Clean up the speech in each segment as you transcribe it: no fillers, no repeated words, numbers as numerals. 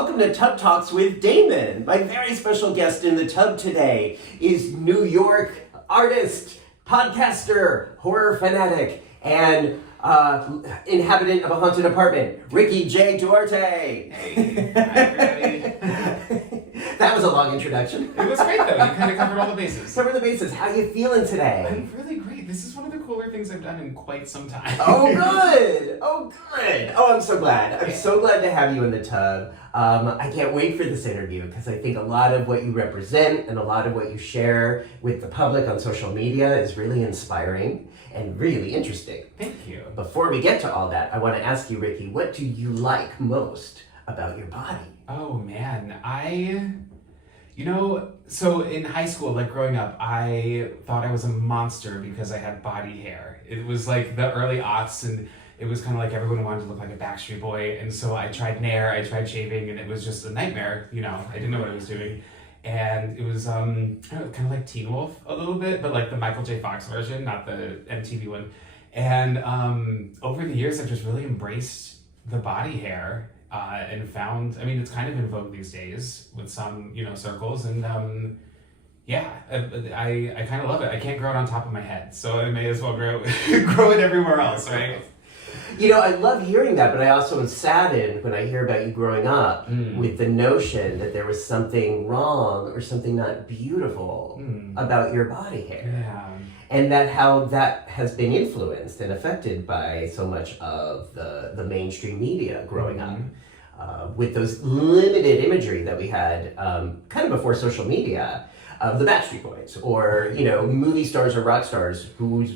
Welcome to Tub Talks with Damon. My very special guest in the tub today is New York artist, podcaster, horror fanatic, and inhabitant of a haunted apartment, Ricky J. Duarte. Hey, hi everybody. That was a long introduction. It was great though, you kind of covered all the bases. Cover the bases. How you feeling today? I'm really great. This is one of the cooler things I've done in quite some time. Oh, good. Oh, good. Oh, I'm so glad. I'm so glad to have you in the tub. I can't wait for this interview because I think a lot of what you represent and a lot of what you share with the public on social media is really inspiring and really interesting. Thank you. Before we get to all that, I want to ask you, Ricky, what do you like most about your body? Oh man, so in high school, like growing up, I thought I was a monster because I had body hair. It was like the early aughts, and it was kind of like everyone wanted to look like a Backstreet Boy, and so I tried Nair, I tried shaving, and it was just a nightmare. I didn't know what I was doing. And it was kind of like Teen Wolf a little bit, but like the Michael J. Fox version, not the MTV one. And over the years, I've just really embraced the body hair and found, it's kind of in vogue these days with some, circles. And I kind of love it. I can't grow it on top of my head, so I may as well grow it everywhere else, right? I love hearing that, but I also am saddened when I hear about you growing up with the notion that there was something wrong or something not beautiful about your body hair. Yeah. And that how that has been influenced and affected by so much of the mainstream media growing up. With those limited imagery that we had kind of before social media of the Backstreet Boys or, movie stars or rock stars who's,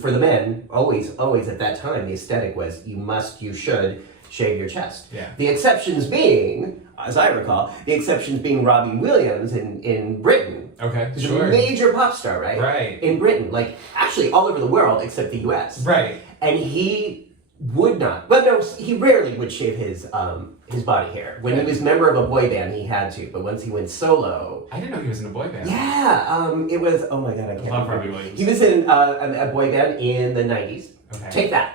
for the men, always at that time, the aesthetic was you should shave your chest. Yeah. The exceptions being, as I recall, Robbie Williams in Britain. Okay, He's sure. a major pop star, right? Right. In Britain, like actually all over the world except the US. Right. And he would not, he rarely would shave his body hair. When he was member of a boy band, he had to, but once he went solo... I didn't know he was in a boy band. Yeah, it was, oh my god, I can't love remember. Robbie Williams. He was in a boy band in the 90s. Okay. Take That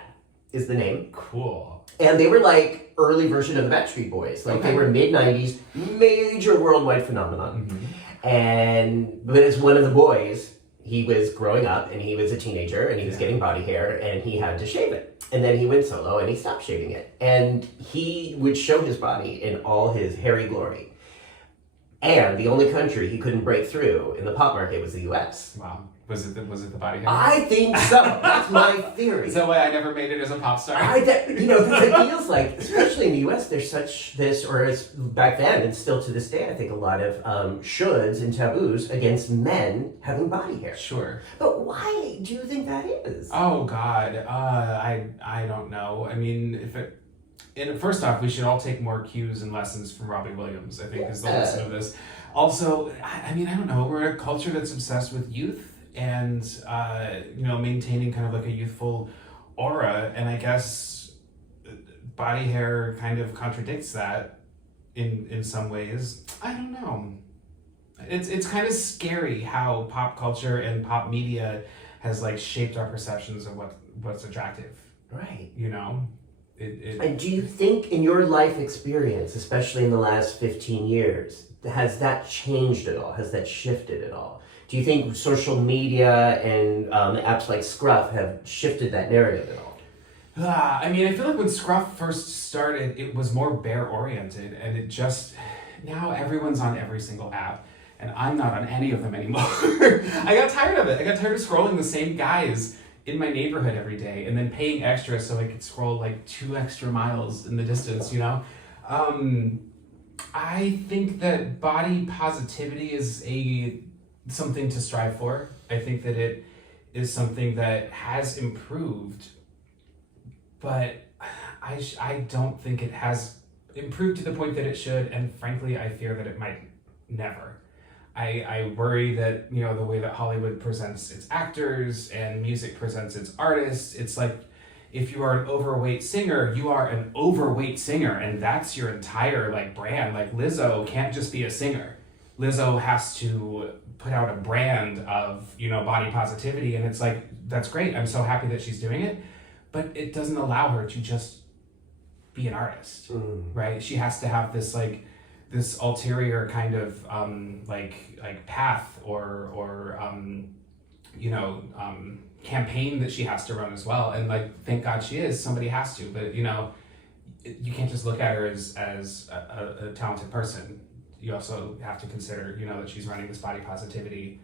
is the name. Cool. And they were like early version of the Backstreet Boys. Like they were mid-90s, major worldwide phenomenon. Mm-hmm. But as one of the boys, he was growing up and he was a teenager and he was getting body hair and he had to shave it. And then he went solo and he stopped shaving it. And he would show his body in all his hairy glory. And the only country he couldn't break through in the pop market was the US. Wow. Was it the body hair? I think so. That's my theory. Is that why I never made it as a pop star? Because it feels like, especially in the US, there's such this, or as back then, and still to this day, I think a lot of shoulds and taboos against men having body hair. Sure. But why do you think that is? Oh God, I don't know. First off, we should all take more cues and lessons from Robbie Williams, I think is the lesson of this. Also, I don't know, we're a culture that's obsessed with youth and, maintaining kind of like a youthful aura. And I guess body hair kind of contradicts that in some ways. I don't know. It's kind of scary how pop culture and pop media has like shaped our perceptions of what's attractive. Right. And do you think in your life experience, especially in the last 15 years, has that changed at all? Has that shifted at all? Do you think social media and apps like Scruff have shifted that narrative at all? I feel like when Scruff first started, it was more bear-oriented, and it just... Now everyone's on every single app, and I'm not on any of them anymore. I got tired of it. I got tired of scrolling the same guys in my neighborhood every day, and then paying extra so I could scroll like 2 extra miles in the distance, I think that body positivity is something to strive for. I think that it is something that has improved, but I don't think it has improved to the point that it should, and frankly, I fear that it might never. I worry that, the way that Hollywood presents its actors and music presents its artists, it's like, if you are an overweight singer, you are an overweight singer, and that's your entire brand. Like Lizzo can't just be a singer. Lizzo has to put out a brand of, body positivity, and it's like, that's great. I'm so happy that she's doing it, but it doesn't allow her to just be an artist, right? She has to have this like this ulterior kind of like path or campaign that she has to run as well. And like, thank God she is. Somebody has to, but you can't just look at her as a talented person. You also have to consider that she's running this body positivity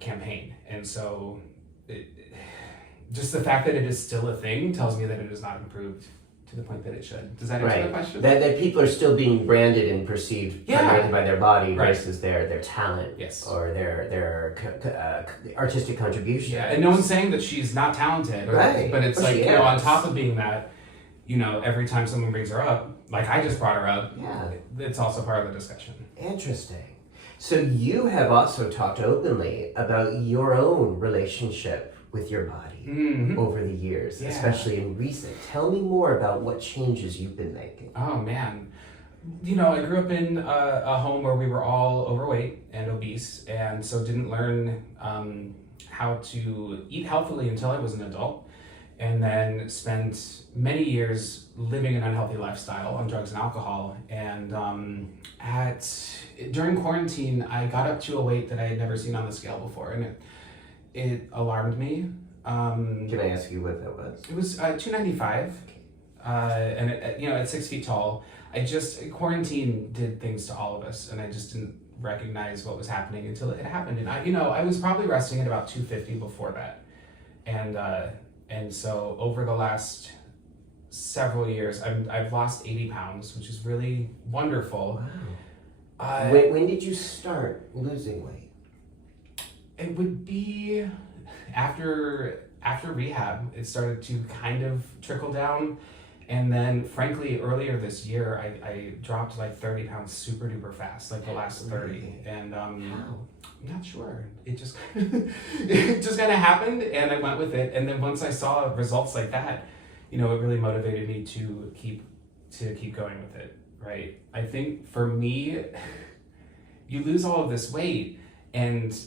campaign, and so just the fact that it is still a thing tells me that it has not improved to the point that it should. Does that answer the question? That people are still being branded and perceived primarily by their body versus their talent, or their artistic contribution. Yeah, and no one's saying that she's not talented, but it's like on top of being that, every time someone brings her up, like I just brought her up, it's also part of the discussion. Interesting. So you have also talked openly about your own relationship with your body over the years, especially in recent. Tell me more about what changes you've been making. Oh man, I grew up in a home where we were all overweight and obese, and so didn't learn how to eat healthily until I was an adult, and then spent many years living an unhealthy lifestyle on drugs and alcohol. And during quarantine, I got up to a weight that I had never seen on the scale before, and it alarmed me. Can I ask you what that was? It was 295, and at 6 feet tall. Quarantine did things to all of us, and I just didn't recognize what was happening until it happened. And I was probably resting at about 250 before that, and so over the last several years, I've lost 80 pounds, which is really wonderful. Wow. When did you start losing weight? It would be after rehab. It started to kind of trickle down, and then frankly earlier this year I dropped like 30 pounds super duper fast, like the last 30. And I'm not sure, it just it just kind of happened, and I went with it. And then once I saw results like that, it really motivated me to keep going with it, right? I think for me, you lose all of this weight, and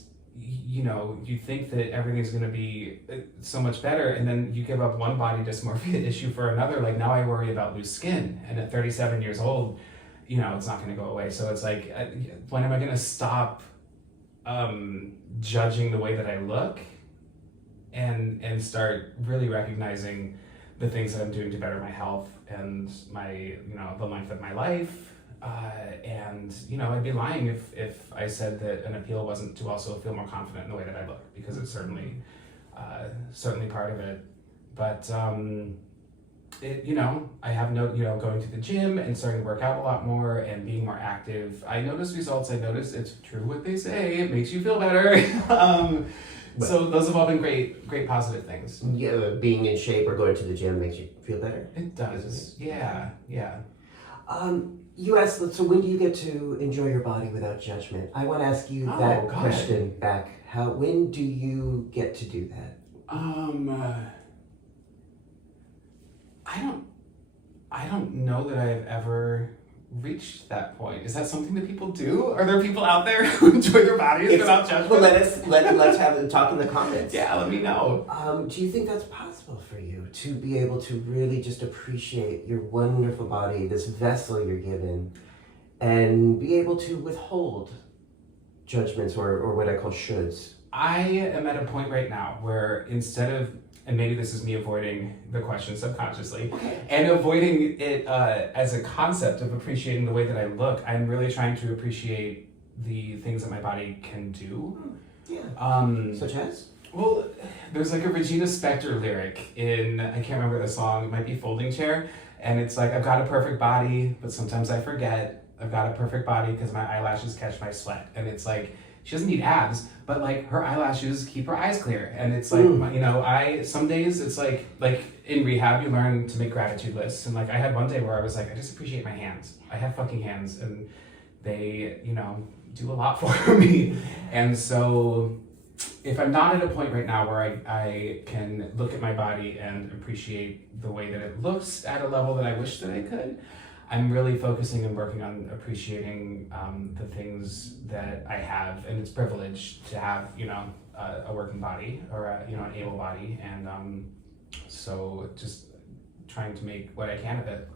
you think that everything's going to be so much better, and then you give up one body dysmorphia issue for another. Like now I worry about loose skin, and at 37 years old, it's not going to go away. So it's like, when am I going to stop judging the way that I look and start really recognizing the things that I'm doing to better my health and my, the length of my life. And I'd be lying if I said that an appeal wasn't to also feel more confident in the way that I look, because it's certainly part of it. But I have going to the gym and starting to work out a lot more and being more active. I notice results. I notice it's true what they say. It makes you feel better. So those have all been great positive things. Yeah, being in shape or going to the gym makes you feel better. It does. Yeah. You asked, so when do you get to enjoy your body without judgment? I want to ask you that question back. When do you get to do that? I don't know that I've ever reached that point. Is that something that people do? Are there people out there who enjoy their bodies without judgment? Well, let's have a talk in the comments. Yeah, let me know. Do you think that's possible for you to be able to really just appreciate your wonderful body, this vessel you're given, and be able to withhold judgments or what I call shoulds? I am at a point right now where instead of, and maybe this is me avoiding the question subconsciously, and avoiding it as a concept of appreciating the way that I look, I'm really trying to appreciate the things that my body can do. Yeah. Such as? Well, there's like a Regina Spektor lyric in, I can't remember the song, it might be Folding Chair, and it's like, I've got a perfect body, but sometimes I forget. I've got a perfect body because my eyelashes catch my sweat. And it's like, she doesn't need abs, but like her eyelashes keep her eyes clear. And it's like, some days it's like in rehab, you learn to make gratitude lists. And like, I had one day where I was like, I just appreciate my hands. I have fucking hands, and they, do a lot for me. And so if I'm not at a point right now where I can look at my body and appreciate the way that it looks at a level that I wish that I could, I'm really focusing and working on appreciating the things that I have, and it's privileged to have, a working body or an able body, and so just trying to make what I can of it.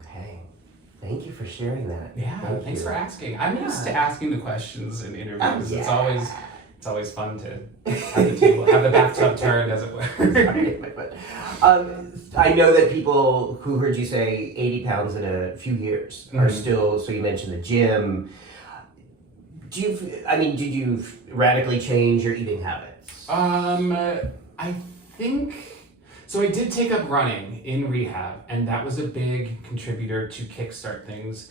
Okay. Thank you for sharing that. Yeah, thanks for asking. I'm used to asking the questions in interviews. Yeah. It's always fun to have the bathtub turned, as it were. I know that people who heard you say 80 pounds in a few years are still, so you mentioned the gym. Did you radically change your eating habits? I think, so I did take up running in rehab, and that was a big contributor to kickstart things.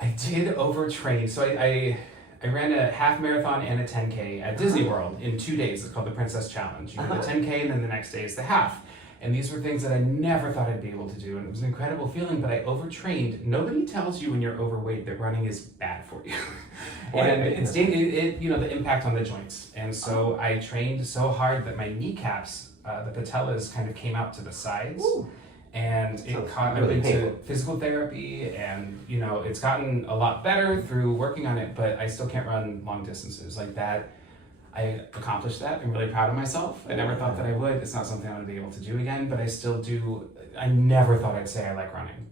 I did overtrain, so I ran a half marathon and a 10K at Disney World in 2 days. It's called the Princess Challenge. You do the 10K and then the next day is the half. And these were things that I never thought I'd be able to do. And it was an incredible feeling, but I overtrained. Nobody tells you when you're overweight that running is bad for you. And it's the impact on the joints. And so I trained so hard that my kneecaps, the patellas kind of came out to the sides. Ooh. And I've been to physical therapy, and it's gotten a lot better through working on it, but I still can't run long distances like that. I accomplished that. I'm really proud of myself. I never thought that I would. It's not something I'm going to be able to do again, but I still do. I never thought I'd say I like running,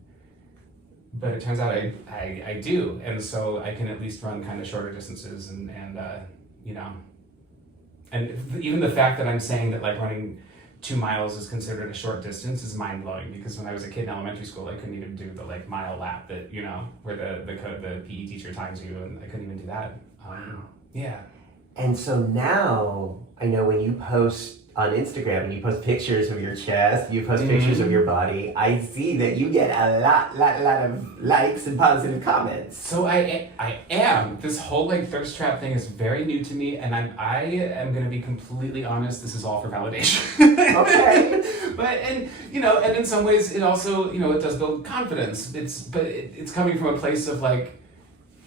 but it turns out I do, and so I can at least run kind of shorter distances, and even the fact that I'm saying that like running 2 miles is considered a short distance is mind-blowing, because when I was a kid in elementary school, I couldn't even do the like mile lap that where the PE teacher times you, and I couldn't even do that. Wow. Yeah. And so now I know when you post on Instagram and you post pictures of your chest, you post pictures of your body, I see that you get a lot of likes and positive comments. So I am. This whole like thirst trap thing is very new to me, and I am going to be completely honest. This is all for validation. Okay. and in some ways it also it does build confidence. It's coming from a place of like,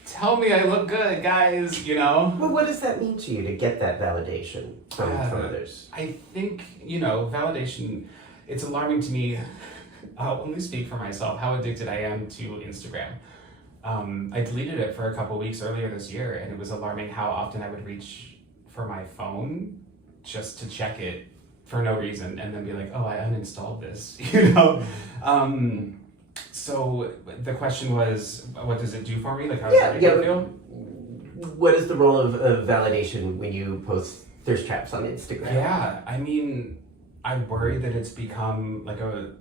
tell me I look good, guys. Well, what does that mean to you to get that validation from others? I think, validation, it's alarming to me. I'll only speak for myself, how addicted I am to Instagram. I deleted it for a couple weeks earlier this year, and it was alarming how often I would reach for my phone just to check it for no reason, and then be like, oh, I uninstalled this, So the question was, what does it do for me? Like, how does it make me feel? What is the role of validation when you post thirst traps on Instagram? Yeah, I mean, I worry that it's become like a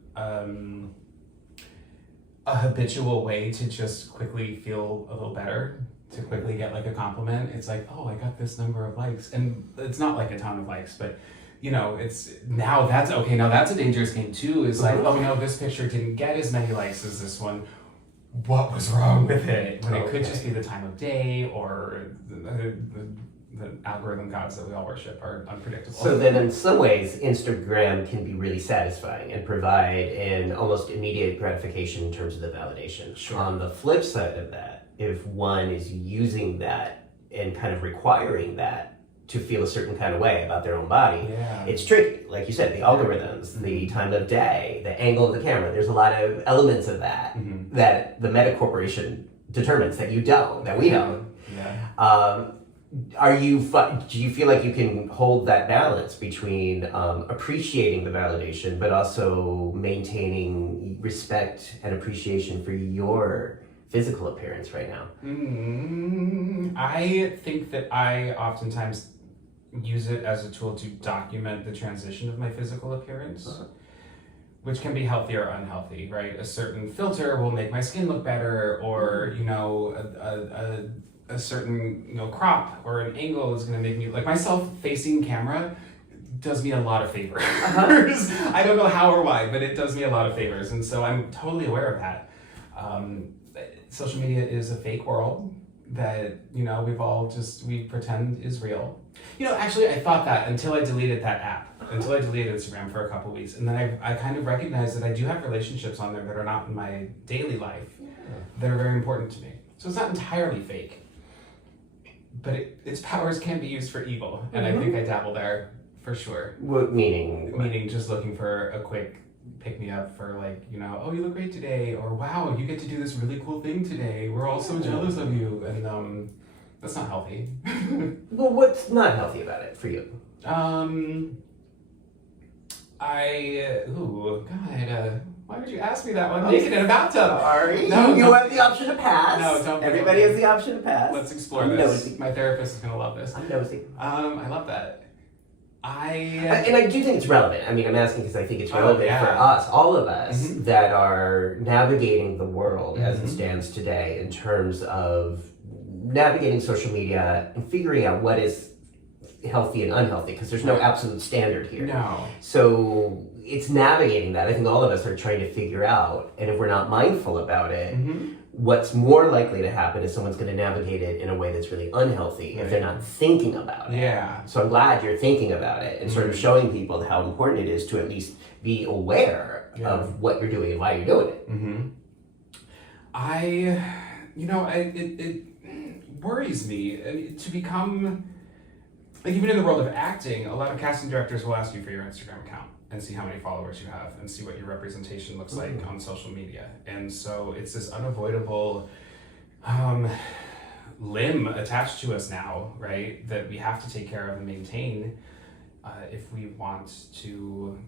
habitual way to just quickly feel a little better, to quickly get like a compliment. It's like, oh, I got this number of likes, and it's not like a ton of likes, but it's now that's a dangerous game too. Is like, oh no, this picture didn't get as many likes as this one. What was wrong with it? When it could just be the time of day, or the algorithm gods that we all worship are unpredictable. So then in some ways, Instagram can be really satisfying and provide an almost immediate gratification in terms of the validation. Sure. On the flip side of that, if one is using that and kind of requiring that to feel a certain kind of way about their own body, it's tricky. Like you said, the algorithms, the time of day, the angle of the camera, there's a lot of elements of that that the Meta Corporation determines that we don't. Yeah. Do you feel like you can hold that balance between appreciating the validation, but also maintaining respect and appreciation for your physical appearance right now? I think that I oftentimes use it as a tool to document the transition of my physical appearance, which can be healthy or unhealthy, right? A certain filter will make my skin look better, or a certain crop or an angle is going to make me, like, my self-facing camera does me a lot of favors. I don't know how or why, but it does me a lot of favors, and so I'm totally aware of that. Social media is a fake world that we pretend is real. Actually, I thought that until I deleted that app, until I deleted Instagram for a couple weeks, and then I kind of recognized that I do have relationships on there that are not in my daily life that are very important to me. So it's not entirely fake, but its powers can be used for evil, and I think I dabble there for sure. What meaning? Meaning just looking for a quick pick me up for, like, oh, you look great today, or wow, you get to do this really cool thing today. We're all so jealous of you, and that's not healthy. Well, what's not healthy about it for you? Why would you ask me that when I'm naked in a bathtub? Sorry. No, you don't- have the option to pass. No, don't. Everybody has the option to pass. Let's explore I'm this. nosy. My therapist is gonna love this. I'm nosy. I love that. And I do think it's relevant. I mean, I'm asking because I think it's relevant yeah. for us, all of us, Mhm. that are navigating the world as it Mhm. stands today in terms of navigating social media and figuring out what is healthy and unhealthy, because there's no Right. absolute standard here. No. So it's navigating that. I think all of us are trying to figure out, and if we're not mindful about it, Mm-hmm. what's more likely to happen is someone's going to navigate it in a way that's really unhealthy if they're not thinking about it. Yeah. So I'm glad you're thinking about it and sort of Mhm. showing people how important it is to at least be aware Yeah. of what you're doing and why you're doing it. Mm-hmm. It worries me. I mean, to become, like, even in the world of acting, a lot of casting directors will ask you for your Instagram account and see how many followers you have and see what your representation looks like on social media. And so it's this unavoidable limb attached to us now, right, that we have to take care of and maintain if we want to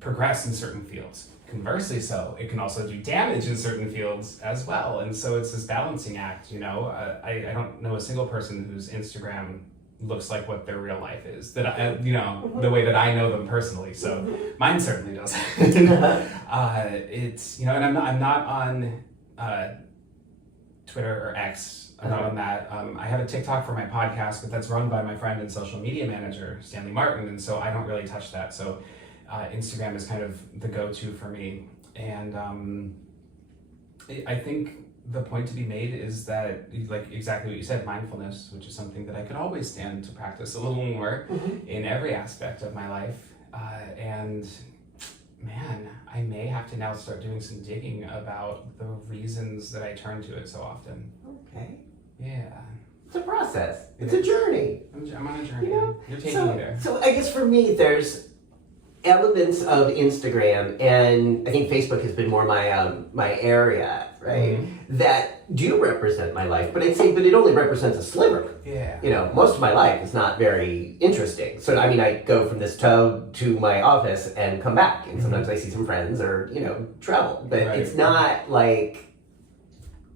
progress in certain fields. Conversely, so it can also do damage in certain fields as well, and so it's this balancing act. I don't know a single person whose Instagram looks like what their real life is. That the way that I know them personally. So mine certainly doesn't. It's and I'm not on Twitter or X. I'm not on that. I have a TikTok for my podcast, but that's run by my friend and social media manager, Stanley Martin, and so I don't really touch that. So Instagram is kind of the go-to for me. And I think the point to be made is that, like exactly what you said, mindfulness, which is something that I could always stand to practice a little more in every aspect of my life. And man, I may have to now start doing some digging about the reasons that I turn to it so often. Okay. Yeah. It's a process. It's a journey. I'm on a journey. You're taking So, me there. so I guess for me, there's elements of Instagram, and I think Facebook has been more my area, right? That do represent my life, but it only represents a sliver. Yeah. Most of my life is not very interesting. So I mean, I go from this tub to my office and come back, and sometimes I see some friends or travel, but Right. it's not like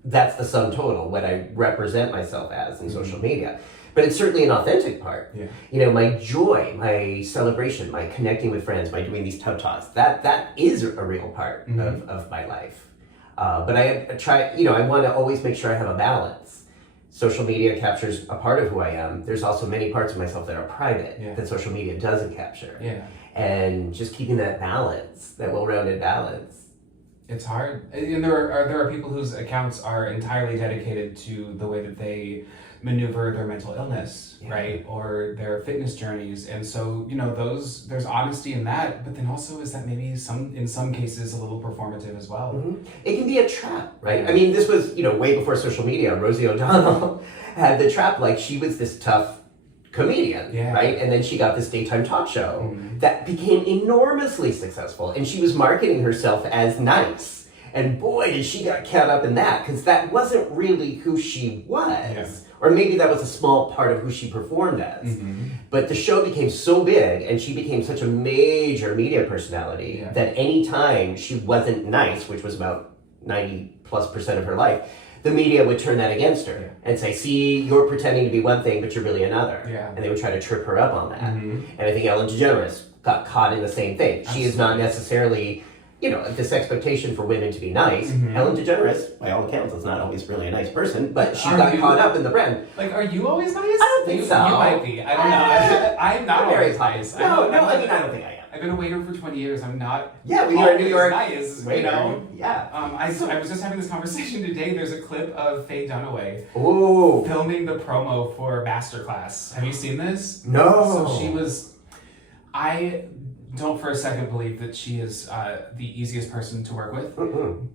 that's the sum total what I represent myself as in social media. But it's certainly an authentic part. Yeah. My joy, my celebration, my connecting with friends, my doing these tub talks, that is a real part of my life. But I try, I want to always make sure I have a balance. Social media captures a part of who I am. There's also many parts of myself that are private that social media doesn't capture. Yeah. And just keeping that balance, that well-rounded balance. It's hard. And there are people whose accounts are entirely dedicated to the way that they maneuver their mental illness, right? Or their fitness journeys. And so, there's honesty in that, but then also is that maybe in some cases a little performative as well. It can be a trap, right? I mean, this was, way before social media. Rosie O'Donnell had the trap, like she was this tough comedian, right? And then she got this daytime talk show that became enormously successful, and she was marketing herself as nice. And boy, did she get caught up in that, because that wasn't really who she was. Yeah. Or maybe that was a small part of who she performed as. But the show became so big, and she became such a major media personality that anytime she wasn't nice, which was about 90+% of her life, the media would turn that against her and say, see, you're pretending to be one thing, but you're really another. And they would try to trip her up on that. And I think Ellen DeGeneres got caught in the same thing. She is not necessarily, this expectation for women to be nice. Ellen DeGeneres, by all accounts, is not always really a nice person, but she got caught up in the brand. Like, are you always nice? I don't think so. You might be. I don't know. I'm not always nice. No, I don't think I am. I've been a waiter for 20 years. I'm not. Yeah, when you're in New York, nice, waiter. Yeah. I was just having this conversation today. There's a clip of Faye Dunaway filming the promo for Masterclass. Have you seen this? No. So she was. I don't for a second believe that she is the easiest person to work with.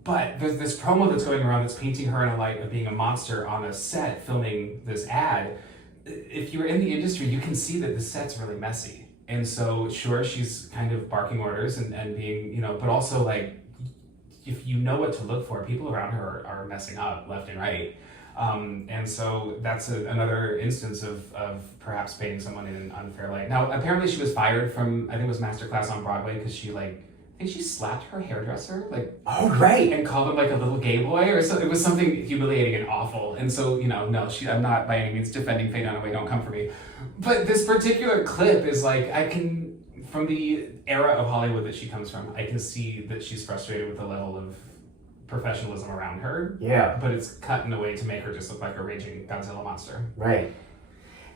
But there's this promo that's going around that's painting her in a light of being a monster on a set filming this ad. If you're in the industry, you can see that the set's really messy. And so, sure, she's kind of barking orders and being, but also, like, if you know what to look for, people around her are messing up left and right. And so that's another instance of perhaps painting someone in an unfair light. Now, apparently she was fired from, I think it was Masterclass on Broadway, because she I think she slapped her hairdresser, Oh, right. and called him a little gay boy or so. It was something humiliating and awful. And so, no, I'm not by any means defending Faye Dunaway, don't come for me. But this particular clip is from the era of Hollywood that she comes from, I can see that she's frustrated with the level of professionalism around her. Yeah. But it's cut in a way to make her just look like a raging Godzilla monster. Right.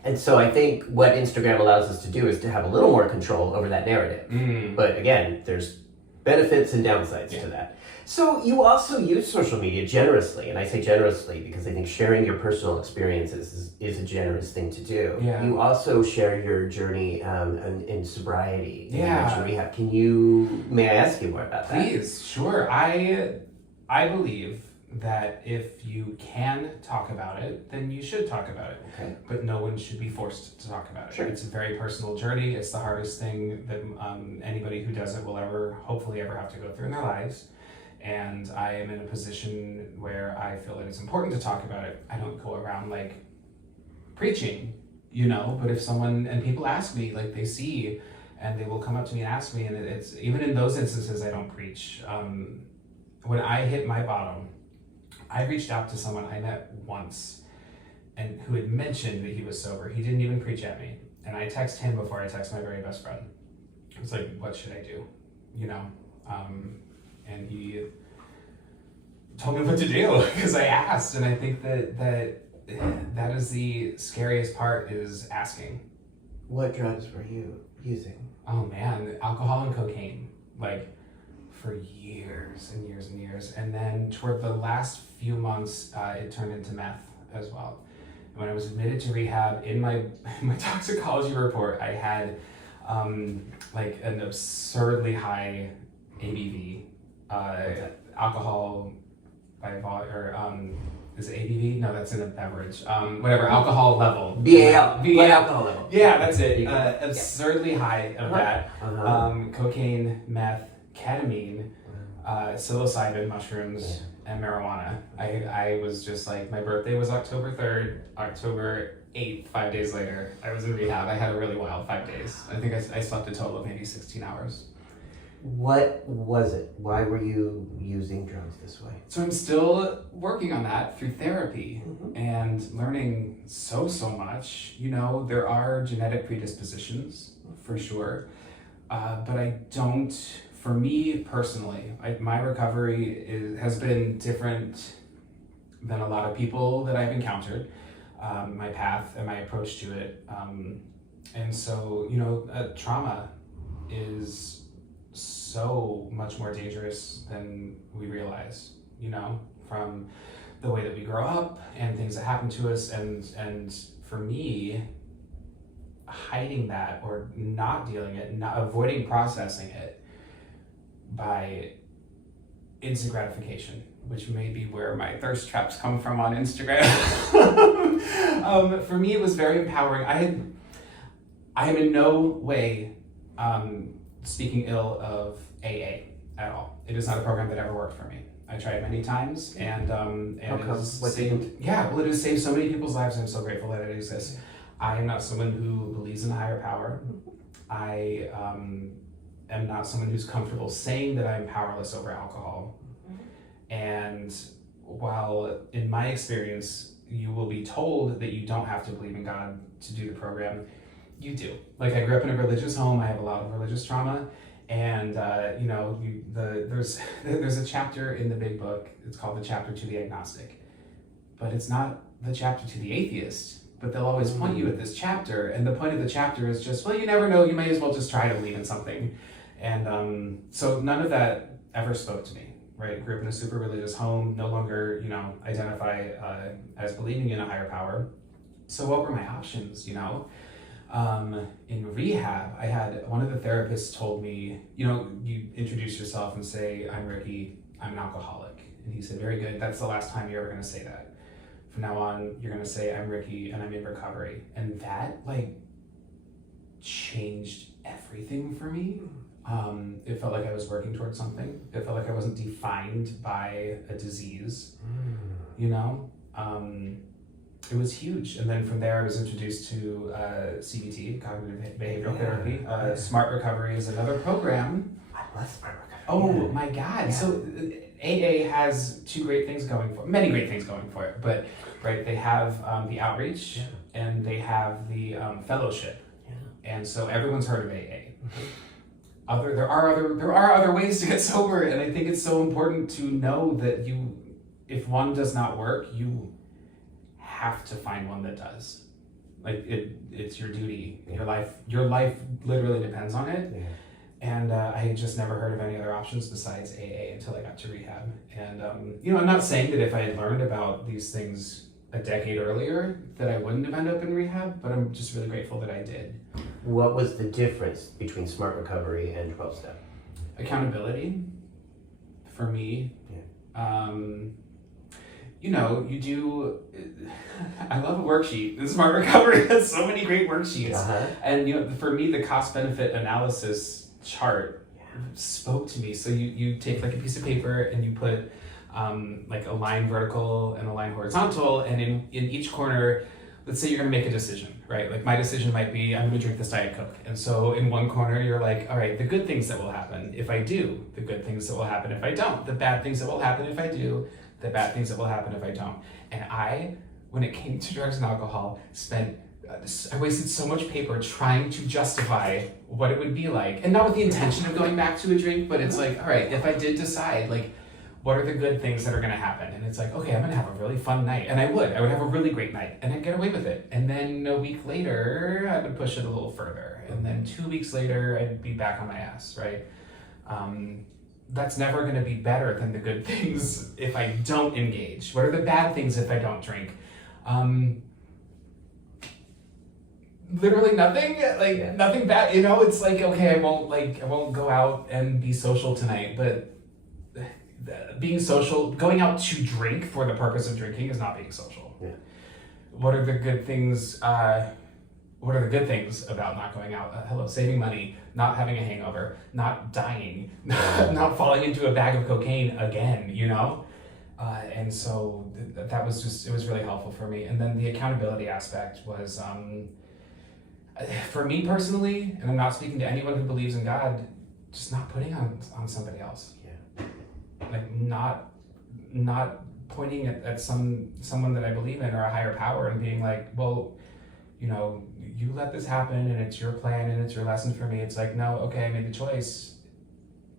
And so I think what Instagram allows us to do is to have a little more control over that narrative. But again, there's benefits and downsides to that. So you also use social media generously, and I say generously because I think sharing your personal experiences is a generous thing to do. Yeah. You also share your journey in sobriety. Yeah. You mentioned rehab. May I ask you more about that? Please, sure. I believe that if you can talk about it, then you should talk about it. Okay. But no one should be forced to talk about it. Sure. It's a very personal journey. It's the hardest thing that anybody who does it will hopefully ever have to go through in their lives. And I am in a position where I feel that it's important to talk about it. I don't go around preaching, but if people ask me, they see, and they will come up to me and ask me, and it's even in those instances I don't preach. When I hit my bottom, I reached out to someone I met once and who had mentioned that he was sober. He didn't even preach at me. And I text him before I text my very best friend. I was like, what should I do? And he told me what to do because I asked. And I think that is the scariest part, is asking. What drugs were you using? Oh man, alcohol and cocaine. For years and years and years. And then toward the last few months, it turned into meth as well. And when I was admitted to rehab, in my toxicology report, I had an absurdly high ABV, alcohol by volume, or is it ABV? No, that's in a beverage. Whatever, alcohol level. BAL. Alcohol level. Yeah, that's it. Absurdly high of that. Cocaine, meth, ketamine, psilocybin, mushrooms, and marijuana. I was just my birthday was October 3rd, October 8th, 5 days later, I was in rehab. I had a really wild 5 days. I think I slept a total of maybe 16 hours. What was it? Why were you using drugs this way? So I'm still working on that through therapy and learning so much. There are genetic predispositions for sure, but I don't. For me personally, my recovery has been different than a lot of people that I've encountered. My path and my approach to it, and so trauma is so much more dangerous than we realize, from the way that we grow up and things that happen to us. And for me, hiding that or not dealing it, not avoiding processing it by instant gratification, which may be where my thirst traps come from on Instagram. For me, it was very empowering. I am in no way speaking ill of AA at all. It is not a program that ever worked for me. I tried many times, and How come? it has saved so many people's lives, and I'm so grateful that it exists. I am not someone who believes in a higher power. I am not someone who's comfortable saying that I'm powerless over alcohol. And while in my experience, you will be told that you don't have to believe in God to do the program, you do. I grew up in a religious home. I have a lot of religious trauma. And, there's a chapter in the big book. It's called the chapter to the agnostic. But it's not the chapter to the atheist. But they'll always point you at this chapter. And the point of the chapter is just, well, you never know. You may as well just try to believe in something. And so none of that ever spoke to me. Right, grew up in a super religious home, no longer, identify as believing in a higher power. So what were my options, In rehab, I had one of the therapists told me, you introduce yourself and say, I'm Ricky, I'm an alcoholic. And he said, very good, that's the last time you're ever gonna say that. From now on, you're gonna say, I'm Ricky and I'm in recovery. And that changed everything for me. It felt like I was working towards something. It felt like I wasn't defined by a disease, it was huge. And then from there, I was introduced to CBT, cognitive behavioral therapy. Smart Recovery is another program. I love Smart Recovery. Oh my God! Yeah. So AA has two great things going for it, many great things going for it. But right, they have the outreach and they have the fellowship, and so everyone's heard of AA. There are other ways to get sober, and I think it's so important to know that if one does not work, you have to find one that does. Like it's your duty. Your life literally depends on it. Yeah. And I had just never heard of any other options besides AA until I got to rehab. And I'm not saying that if I had learned about these things a decade earlier that I wouldn't have ended up in rehab, but I'm just really grateful that I did. What was the difference between Smart Recovery and 12-step? Accountability for me. Yeah. You do. I love a worksheet. The Smart Recovery has so many great worksheets, and for me, the cost-benefit analysis chart spoke to me. So you take like a piece of paper and you put like a line vertical and a line horizontal, and in each corner, let's say you're going to make a decision, right? Like my decision might be I'm going to drink this Diet Coke, and so in one corner you're like, all right, the good things that will happen if I do, the good things that will happen if I don't, the bad things that will happen if I do, the bad things that will happen if I don't. And when it came to drugs and alcohol, I wasted so much paper trying to justify what it would be like, and not with the intention of going back to a drink, but it's like, all right, if I did decide, like, what are the good things that are going to happen? And it's like, okay, I'm going to have a really fun night, and I would have a really great night, and I'd get away with it. And then a week later, I would push it a little further, and then 2 weeks later, I'd be back on my ass, right? That's never going to be better than the good things if I don't engage. What are the bad things if I don't drink? Literally nothing, nothing bad. It's like, okay, I won't go out and be social tonight, but being social, going out to drink for the purpose of drinking is not being social. Yeah. What are the good things? What are the good things about not going out? Saving money, not having a hangover, not dying, not falling into a bag of cocaine again, And so that was it was really helpful for me. And then the accountability aspect was, for me personally, and I'm not speaking to anyone who believes in God, just not putting on somebody else. Yeah. Like not pointing at someone that I believe in or a higher power and being like, well, you let this happen and it's your plan and it's your lesson for me. It's like, no, okay, I made the choice.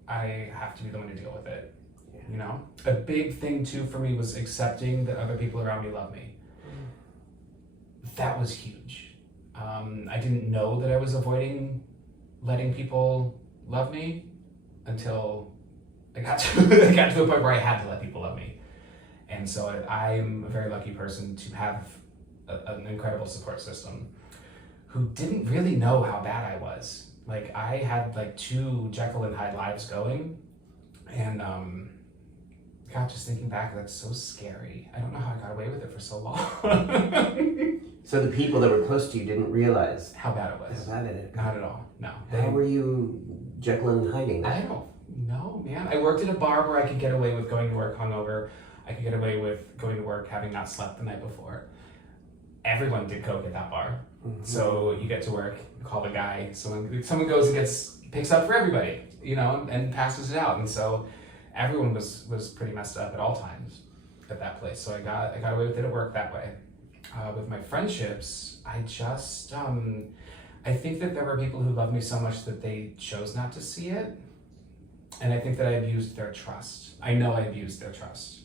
I have to be the one to deal with it. Yeah. A big thing too for me was accepting that other people around me love me. That was huge. I didn't know that I was avoiding letting people love me until I got to the point where I had to let people love me. And so I'm a very lucky person to have an incredible support system who didn't really know how bad I was. Like I had like 2 Jekyll and Hyde lives going, and God, just thinking back, that's so scary. I don't know how I got away with it for so long. So the people that were close to you didn't realize how bad it was. How bad it is. Not at all. No. How were you Jekyll and hiding that? I don't know, man. I worked at a bar where I could get away with going to work hungover. I could get away with going to work having not slept the night before. Everyone did coke at that bar. Mm-hmm. So you get to work, call the guy, someone goes and picks up for everybody, and passes it out. And so everyone was pretty messed up at all times at that place. So I got away with it at work that way. With my friendships, I just, I think that there were people who loved me so much that they chose not to see it. And I think that I abused their trust. I know I abused their trust,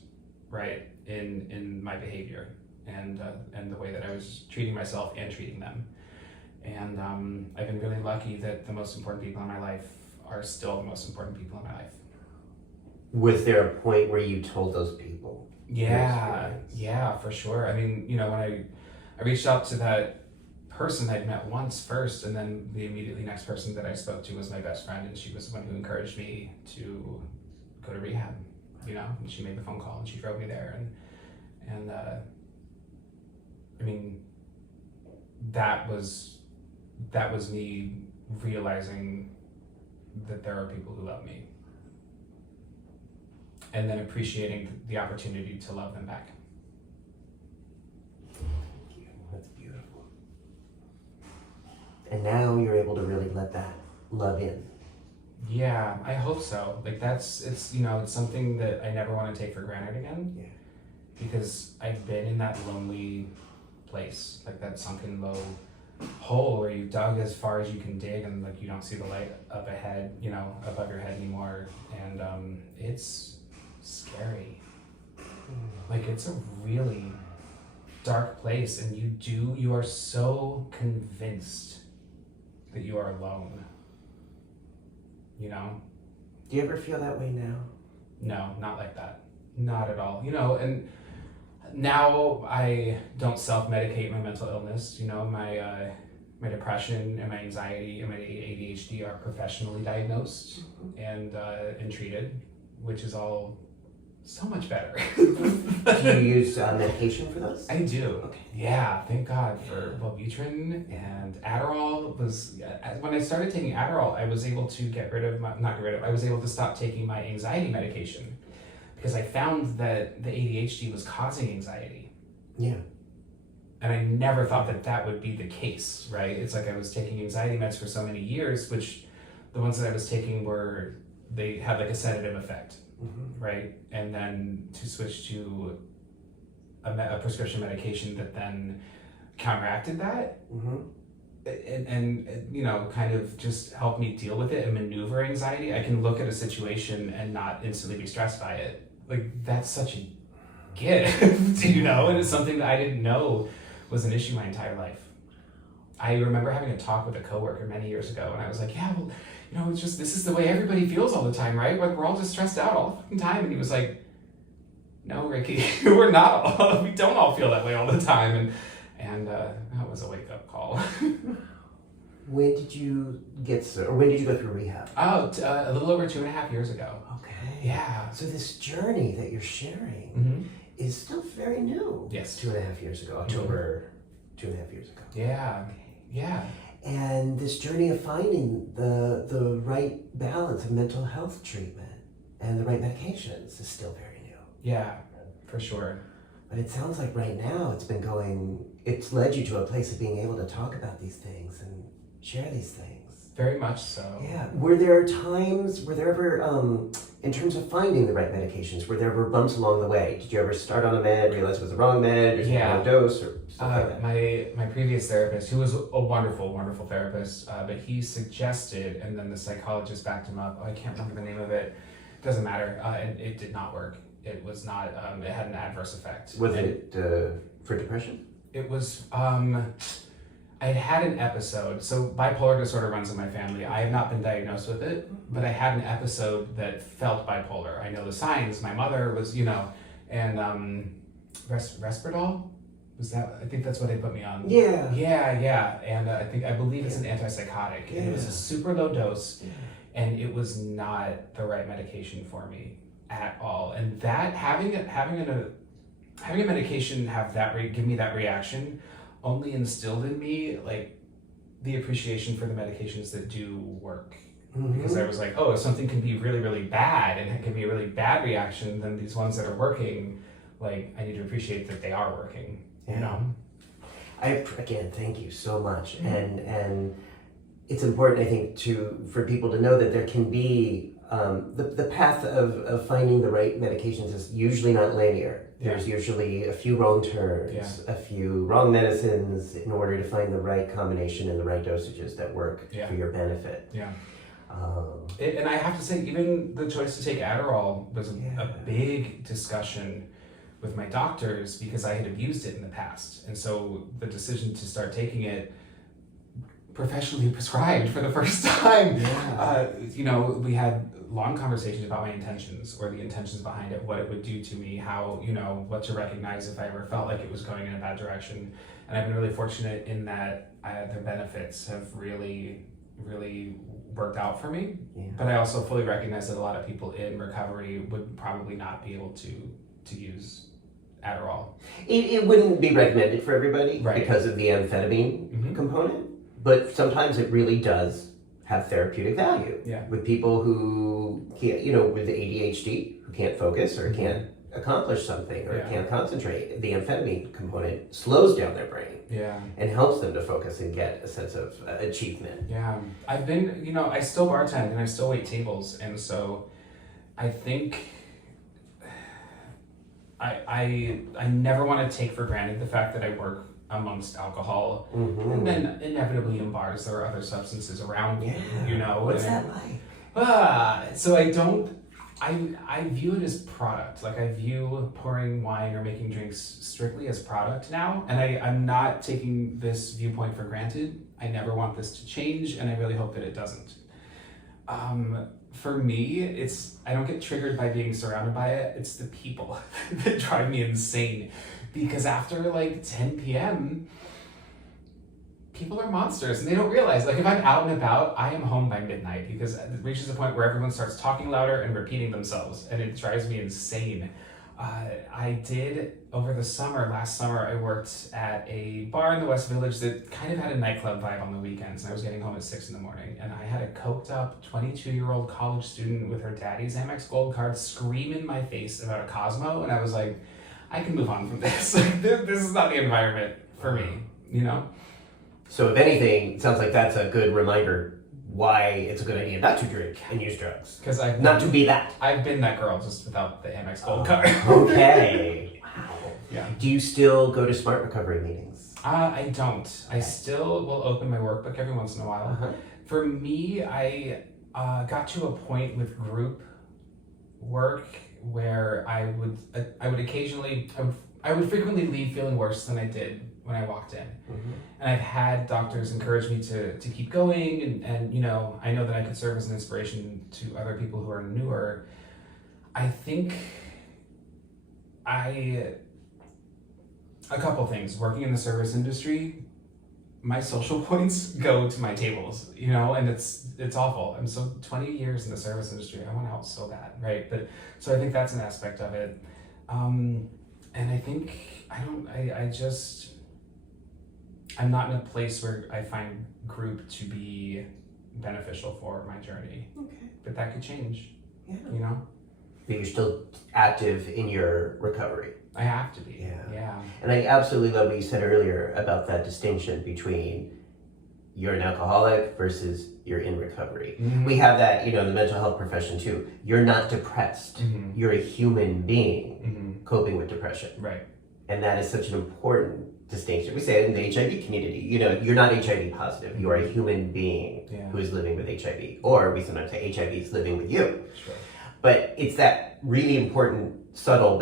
right, in my behavior and the way that I was treating myself and treating them. And I've been really lucky that the most important people in my life are still the most important people in my life. Was there a point where you told those people? Yeah, for sure. I mean, when I reached out to that person I'd met once first, and then the immediately next person that I spoke to was my best friend, and she was the one who encouraged me to go to rehab, and she made the phone call and she drove me there, and I mean, that was me realizing that there are people who love me, and then appreciating the opportunity to love them back. And now you're able to really let that love in. Yeah, I hope so. Like it's something that I never want to take for granted again. Yeah. Because I've been in that lonely place, like that sunken low hole where you've dug as far as you can dig and like you don't see the light up ahead, above your head anymore. And it's scary. Like it's a really dark place, and you are so convinced that you are alone. Do you ever feel that way now? No, not like that. Not at all. And now I don't self-medicate my mental illness. My depression and my anxiety and my ADHD are professionally diagnosed and treated, which is all so much better. Do you use medication for those? I do. Okay. Yeah, thank God for Wellbutrin and Adderall. When I started taking Adderall, I was able to I was able to stop taking my anxiety medication because I found that the ADHD was causing anxiety. Yeah. And I never thought that would be the case, right? It's like I was taking anxiety meds for so many years, which the ones that I was taking they had like a sedative effect. Right, and then to switch to a prescription medication that then counteracted that, and kind of just helped me deal with it and maneuver anxiety. I can look at a situation and not instantly be stressed by it. Like that's such a gift, and it's something that I didn't know was an issue my entire life. I remember having a talk with a coworker many years ago, and I was like, yeah, well, it's just, this is the way everybody feels all the time, right? Like, we're all just stressed out all the fucking time. And he was like, no, Ricky, we don't all feel that way all the time. And that was a wake-up call. When did you go through rehab? A little over 2.5 years ago. Okay. Yeah. So this journey that you're sharing is still very new. Yes. 2.5 years ago, October, 2.5 years ago. Yeah. Yeah. And this journey of finding the right balance of mental health treatment and the right medications is still very new. Yeah, for sure. But it sounds like right now it's led you to a place of being able to talk about these things and share these things. Very much so. Yeah. Were there ever, in terms of finding the right medications, were there ever bumps along the way? Did you ever start on a med, realize it was the wrong med, or the wrong dose, or stuff like that? My previous therapist, who was a wonderful, wonderful therapist, but he suggested, and then the psychologist backed him up. I can't remember the name of it. Doesn't matter. And it did not work. It was not. It had an adverse effect. Was it for depression? It was. I had an episode. So bipolar disorder runs in my family. I have not been diagnosed with it, but I had an episode that felt bipolar. I know the signs. My mother was, and Resperdal. Was that? I think that's what they put me on. Yeah. Yeah. And I believe it's an antipsychotic. Yeah. And it was a super low dose, and it was not the right medication for me at all. And that having a medication give me that reaction only instilled in me like the appreciation for the medications that do work. Because I was like, if something can be really, really bad and it can be a really bad reaction, then these ones that are working, like I need to appreciate that they are working. Again, thank you so much. And it's important, I think, for people to know that there can be the path of finding the right medications is usually not linear. There's usually a few wrong turns, a few wrong medicines in order to find the right combination and the right dosages that work for your benefit. Yeah. And I have to say, even the choice to take Adderall was a big discussion with my doctors because I had abused it in the past. And so the decision to start taking it professionally prescribed for the first time, we had long conversations about my intentions or the intentions behind it, what it would do to me, how, what to recognize if I ever felt like it was going in a bad direction. And I've been really fortunate in that the benefits have really, really worked out for me. Yeah. But I also fully recognize that a lot of people in recovery would probably not be able to use Adderall. It wouldn't be recommended for everybody because of the amphetamine component, but sometimes it really does have therapeutic value with people who can't, with ADHD, who can't focus or can't accomplish something or Yeah. can't concentrate, the amphetamine component slows down their brain Yeah. and helps them to focus and get a sense of achievement. Yeah. I've been, I still bartend and I still wait tables. And so I think I never want to take for granted the fact that I work amongst alcohol. Mm-hmm. And then inevitably in bars, there are other substances around, What's that like? So I view it as product. Like I view pouring wine or making drinks strictly as product now. And I'm not taking this viewpoint for granted. I never want this to change and I really hope that it doesn't. For me, I don't get triggered by being surrounded by it. It's the people that drive me insane. Because after like 10 p.m., people are monsters and they don't realize. Like if I'm out and about, I am home by midnight because it reaches a point where everyone starts talking louder and repeating themselves and it drives me insane. I did over the last summer, I worked at a bar in the West Village that kind of had a nightclub vibe on the weekends and I was getting home at 6 a.m. and I had a coked up 22-year-old college student with her daddy's Amex Gold card scream in my face about a Cosmo and I was like, I can move on from this. This is not the environment for me, So if anything, it sounds like that's a good reminder why it's a good idea not to drink and use drugs. Because not to be that. I've been that girl just without the Amex Gold card. Okay. Wow. Yeah. Do you still go to Smart Recovery meetings? I don't. I still will open my workbook every once in a while. Uh-huh. For me, I got to a point with group work where I would frequently leave feeling worse than I did when I walked in. Mm-hmm. And I've had doctors encourage me to keep going and I know that I could serve as an inspiration to other people who are newer. I think a couple things. Working in the service industry, my social points go to my tables, and it's awful. I'm so 20 years in the service industry. I want out so bad, right? So I think that's an aspect of it. And I think I'm not in a place where I find group to be beneficial for my journey. Okay. But that could change, Yeah. But you're still active in your recovery. I have to be. Yeah. And I absolutely love what you said earlier about that distinction between you're an alcoholic versus you're in recovery. Mm-hmm. We have that, in the mental health profession too. You're not depressed. Mm-hmm. You're a human being Mm-hmm. coping with depression. Right. And that is such an important distinction. We say it in the HIV community. You're not HIV positive. You are a human being who is living with HIV. Or we sometimes say HIV is living with you. Sure. But it's that really important, subtle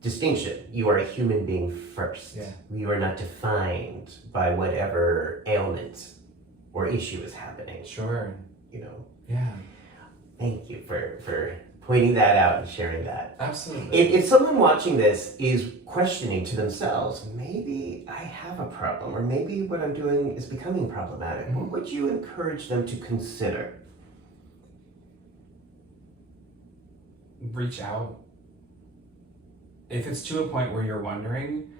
distinction. You are a human being first. Yeah. You are not defined by whatever ailment or issue is happening. Sure. Yeah. Thank you for pointing that out and sharing that. Absolutely. If someone watching this is questioning to themselves, maybe I have a problem, or maybe what I'm doing is becoming problematic, what would you encourage them to consider? Reach out. If it's to a point where you're wondering,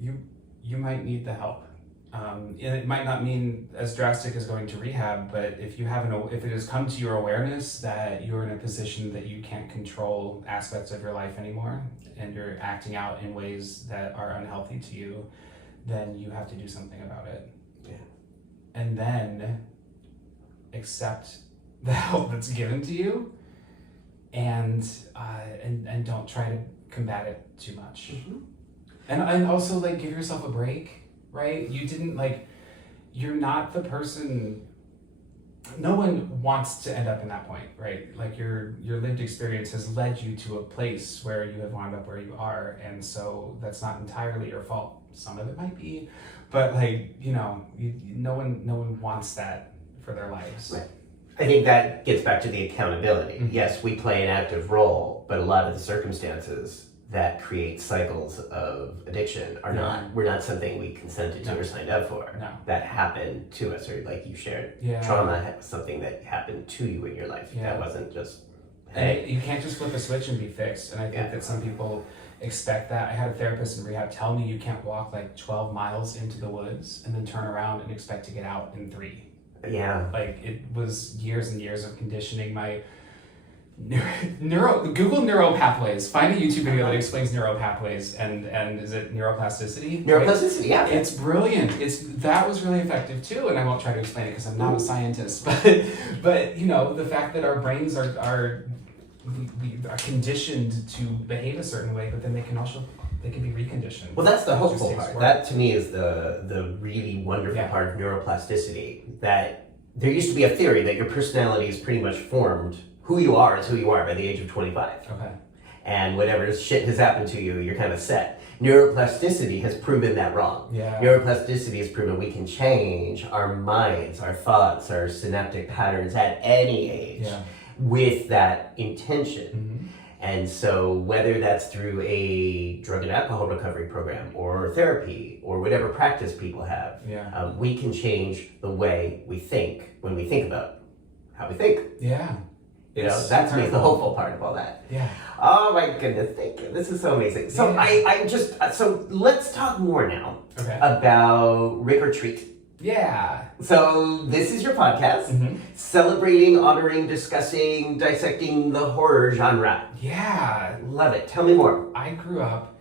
you might need the help. And it might not mean as drastic as going to rehab, but if it has come to your awareness that you're in a position that you can't control aspects of your life anymore, and you're acting out in ways that are unhealthy to you, then you have to do something about it. Yeah. And then accept the help that's given to you, and don't try to combat it too much. Mm-hmm. And also give yourself a break. Right? You're not the person, no one wants to end up in that point, right? Your lived experience has led you to a place where you have wound up where you are, and so that's not entirely your fault. Some of it might be, but no one wants that for their lives. Right. I think that gets back to the accountability. Mm-hmm. Yes, we play an active role, but a lot of the circumstances that create cycles of addiction we're not something we consented to or signed up for. No. That happened to us, or like you shared, Yeah. trauma, something that happened to you in your life. Yeah. That wasn't just, hey. And you can't just flip a switch and be fixed. And I think that some people expect that. I had a therapist in rehab tell me you can't walk 12 miles into the woods and then turn around and expect to get out in 3. Yeah. It was years and years of conditioning. Google neural pathways. Find a YouTube video that explains neural pathways and is it neuroplasticity? Neuroplasticity, yeah. It's brilliant. That was really effective too, and I won't try to explain it because I'm not a scientist. But you know, the fact that our brains are conditioned to behave a certain way, but then they can be reconditioned. Well, that's the hopeful part. That to me is the really wonderful part of neuroplasticity. That there used to be a theory that your personality is pretty much formed. Who you are is who you are by the age of 25. Okay. And whatever shit has happened to you, you're kind of set. Neuroplasticity has proven that wrong. Yeah. Neuroplasticity has proven we can change our minds, our thoughts, our synaptic patterns at any age with that intention. Mm-hmm. And so whether that's through a drug and alcohol recovery program or therapy or whatever practice people have, we can change the way we think when we think about how we think. Yeah. You know, that to me is the hopeful part of all that. Yeah. Oh my goodness, thank you. This is so amazing. So so let's talk more now about Rick or Treat. Yeah. So this is your podcast, celebrating, honoring, discussing, dissecting the horror genre. Yeah. Love it. Tell me more. I grew up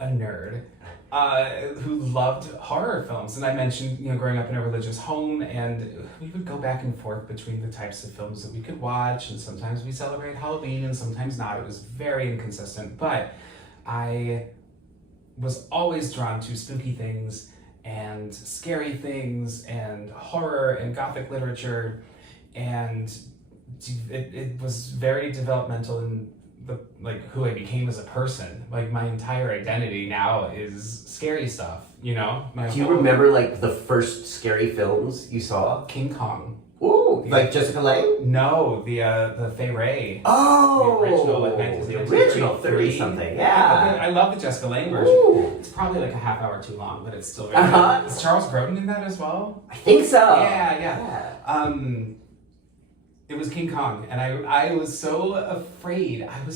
a nerd who loved horror films. And I mentioned, growing up in a religious home, and we would go back and forth between the types of films that we could watch, and sometimes we celebrate Halloween and sometimes not. It was very inconsistent, but I was always drawn to spooky things and scary things and horror and gothic literature, and it was very developmental in who I became as a person. Like, my entire identity now is scary stuff, Do you remember the first scary films you saw? King Kong. Ooh, like Jessica Lange? No, the Fay Wray. Oh, the original 30-something. Yeah. I love the Jessica Lange version. Ooh. It's probably like a half hour too long, but it's still very good. Is Charles Grodin in that as well? I think so. Yeah. It was King Kong, and I was so afraid. I would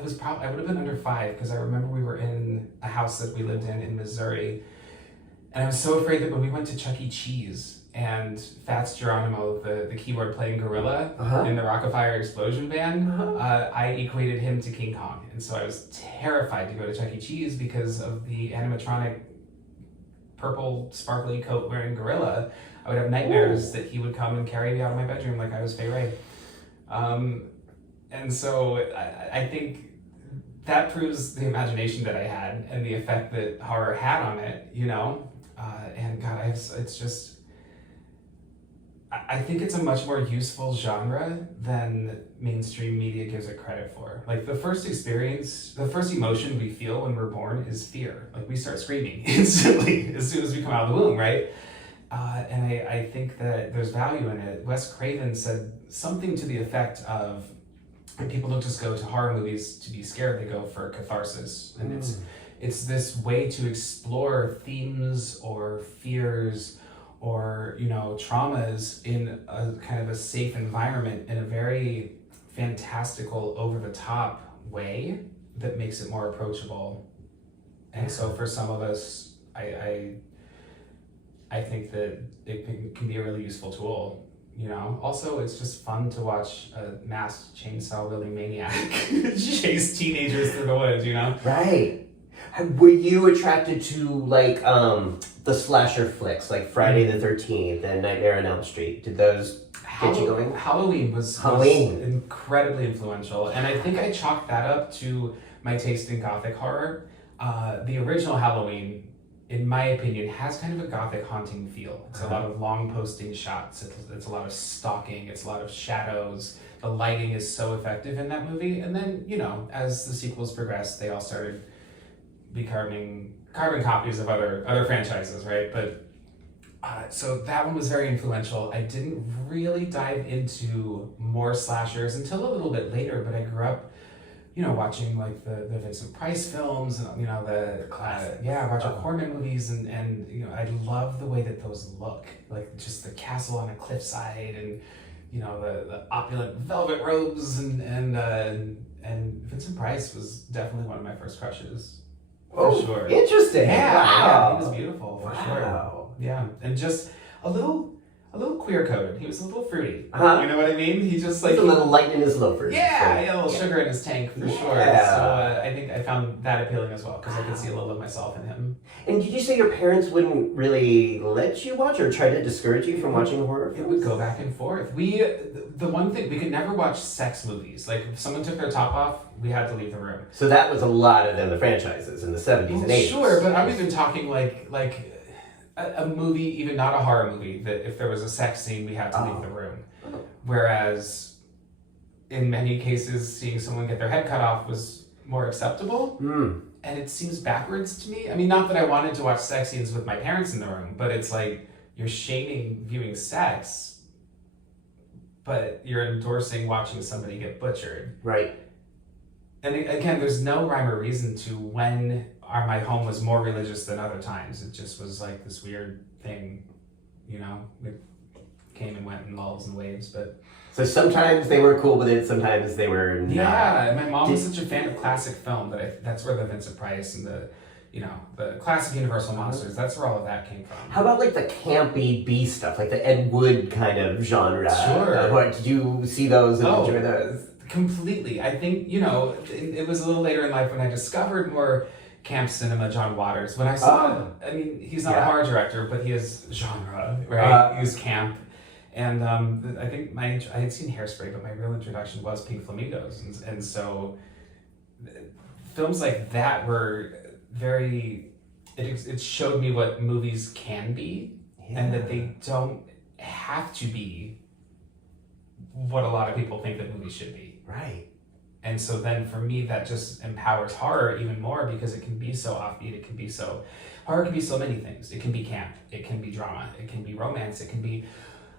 have been under 5 because I remember we were in a house that we lived in Missouri, and I was so afraid that when we went to Chuck E. Cheese and Fats Geronimo, the keyboard playing gorilla in the Rock-afire Explosion band, I equated him to King Kong, and so I was terrified to go to Chuck E. Cheese because of the animatronic purple sparkly coat wearing gorilla. I would have nightmares that he would come and carry me out of my bedroom like I was Fay Wray. And so I think that proves the imagination that I had and the effect that horror had on it, and God, it's just, I think it's a much more useful genre than mainstream media gives it credit for. Like, the first emotion we feel when we're born is fear. Like, we start screaming instantly as soon as we come out of the womb, right? And I think that there's value in it. Wes Craven said something to the effect of, people don't just go to horror movies to be scared, they go for catharsis. And it's this way to explore themes or fears or, traumas in a kind of a safe environment in a very fantastical, over-the-top way that makes it more approachable. And so for some of us, I think that it can be a really useful tool, Also, it's just fun to watch a masked chainsaw-wielding maniac chase teenagers through the woods, Right. Were you attracted to, the slasher flicks, like Friday the 13th and Nightmare on Elm Street? Did those get you going? Halloween was incredibly influential, and I think I chalked that up to my taste in gothic horror. The original Halloween, in my opinion, has kind of a gothic haunting feel. It's a lot of long posting shots. It's a lot of stalking. It's a lot of shadows. The lighting is so effective in that movie. And then, as the sequels progressed, they all started becoming carbon copies of other franchises, right? But so that one was very influential. I didn't really dive into more slashers until a little bit later, but I grew up watching the Vincent Price films and the Roger Corman movies and I love the way that those look, like just the castle on a cliffside and the opulent velvet robes and Vincent Price was definitely one of my first crushes. For sure. Interesting. Yeah, he was beautiful for sure. Wow. Yeah, and just a little a little queer coded. He was a little fruity. Uh-huh. You know what I mean? He just like a little light in his loafers. yeah, a little sugar in his tank for sure. So I think I found that appealing as well because I could see a little of myself in him. And did you say your parents wouldn't really let you watch or try to discourage you from watching horror films? It would go back and forth. The one thing, we could never watch sex movies. Like, if someone took their top off, we had to leave the room. So that was a lot of them, the franchises in the 70s and 80s. Sure, but I'm even talking like a movie, even not a horror movie, that if there was a sex scene, we had to leave the room. Whereas, in many cases, seeing someone get their head cut off was more acceptable. And it seems backwards to me. I mean, not that I wanted to watch sex scenes with my parents in the room, but it's like, you're shaming viewing sex, but you're endorsing watching somebody get butchered. Right. And again, there's no rhyme or reason to when my home was more religious than other times. It just was like this weird thing, you know? It came and went in lulls and waves, but... So sometimes they were cool with it, sometimes they were not. Yeah, my mom was such a fan of classic film that that's where the Vincent Price and the classic Universal monsters, that's where all of that came from. How about like the campy B stuff, like the Ed Wood kind of genre? Sure. Did you see those and enjoy those? Completely. I think, it was a little later in life when I discovered more camp cinema, John Waters. When I saw, he's not a horror director, but he is genre, right? He was camp. And I think I had seen Hairspray, but my real introduction was Pink Flamingos. And so films like that were it showed me what movies can be and that they don't have to be what a lot of people think that movies should be. Right. And so then for me, that just empowers horror even more because it can be so offbeat. Horror can be so many things. It can be camp. It can be drama. It can be romance. It can be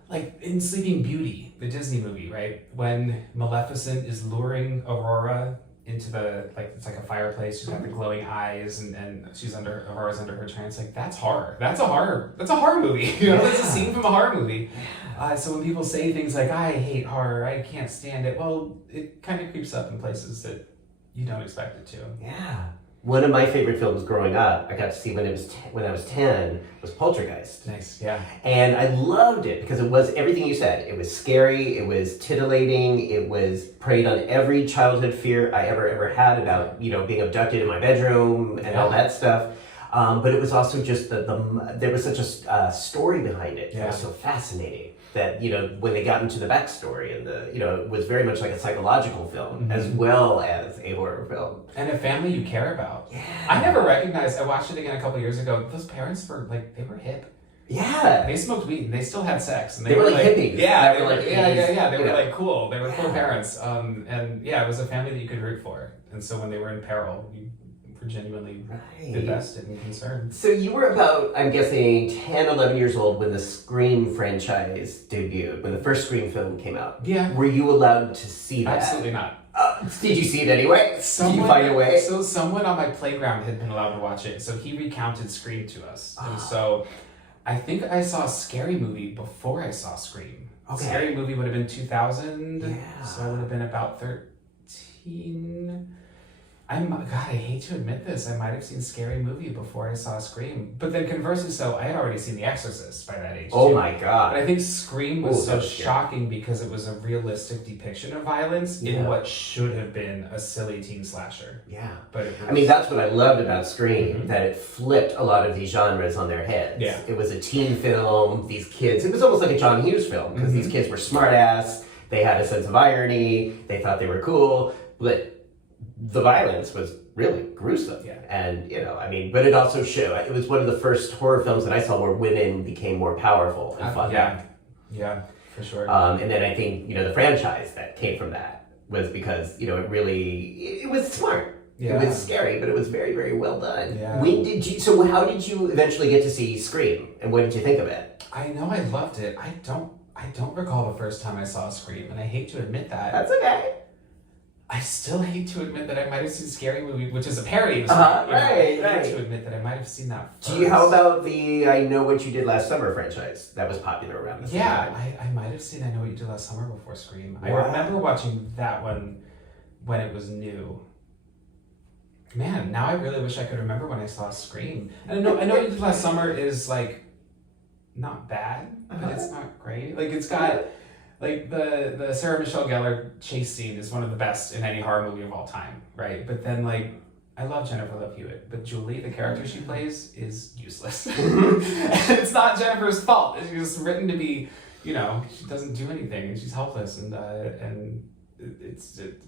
like in Sleeping Beauty, the Disney movie, right? When Maleficent is luring Aurora into it's like a fireplace. She's got the glowing eyes and Aurora's under her trance. Like, that's horror. That's a horror movie. That's a scene from a horror movie. So when people say things like, I hate horror, I can't stand it, well, it kind of creeps up in places that you don't expect it to. Yeah. One of my favorite films growing up, I got to see when I was 10, was Poltergeist. Nice, yeah. And I loved it because it was everything you said. It was scary, it was titillating, it was preyed on every childhood fear I ever had about, being abducted in my bedroom and all that stuff. But it was also just there was such a story behind it. It was so fascinating that, when they got into the backstory and it was very much like a psychological film as well as a horror film. And a family you care about. Yeah. I never recognized, I watched it again a couple years ago, those parents were they were hip. Yeah. They smoked weed and they still had sex. And they were like hippies. Yeah, they were like They were like cool. They were cool parents. And it was a family that you could root for. And so when they were in peril, you were genuinely invested and concerned. So you were about, I'm guessing, 10, 11 years old when the Scream franchise debuted, when the first Scream film came out. Yeah. Were you allowed to see that? Absolutely not. Did you see it anyway? Did you find a way? So someone on my playground had been allowed to watch it, so he recounted Scream to us. And so I think I saw Scary Movie before I saw Scream. Okay. Scary Movie would have been 2000, so I would have been about 13. I hate to admit this, I might have seen Scary Movie before I saw Scream. But then conversely, I had already seen The Exorcist by that age. Oh my God. But I think Scream was so shocking because it was a realistic depiction of violence in what should have been a silly teen slasher. Yeah. But that's what I loved about Scream, that it flipped a lot of these genres on their heads. Yeah. It was a teen film, these kids, it was almost like a John Hughes film, because these kids were smart ass, they had a sense of irony, they thought they were cool, but the violence was really gruesome. Yeah. And, but it also showed, it was one of the first horror films that I saw where women became more powerful and fun. Yeah, for sure. And then I think, the franchise that came from that was because, it was smart. Yeah. It was scary, but it was very, very well done. Yeah. How did you eventually get to see Scream? And what did you think of it? I know I loved it. I don't recall the first time I saw Scream, and I hate to admit that. That's okay. I still hate to admit that I might have seen Scary Movie, which is a parody of Scream. I hate to admit that I might have seen that first. How about the I Know What You Did Last Summer franchise? That was popular around this time. Yeah, I might have seen I Know What You Did Last Summer before Scream. Wow. I remember watching that one when it was new. Man, now I really wish I could remember when I saw Scream. And I know What You Did Last Summer is not bad, but it's not great. Like it's got like the Sarah Michelle Gellar chase scene is one of the best in any horror movie of all time, right? But then like I love Jennifer Love Hewitt, but Julie, the character she plays, is useless. And it's not Jennifer's fault. She's written to be, she doesn't do anything and she's helpless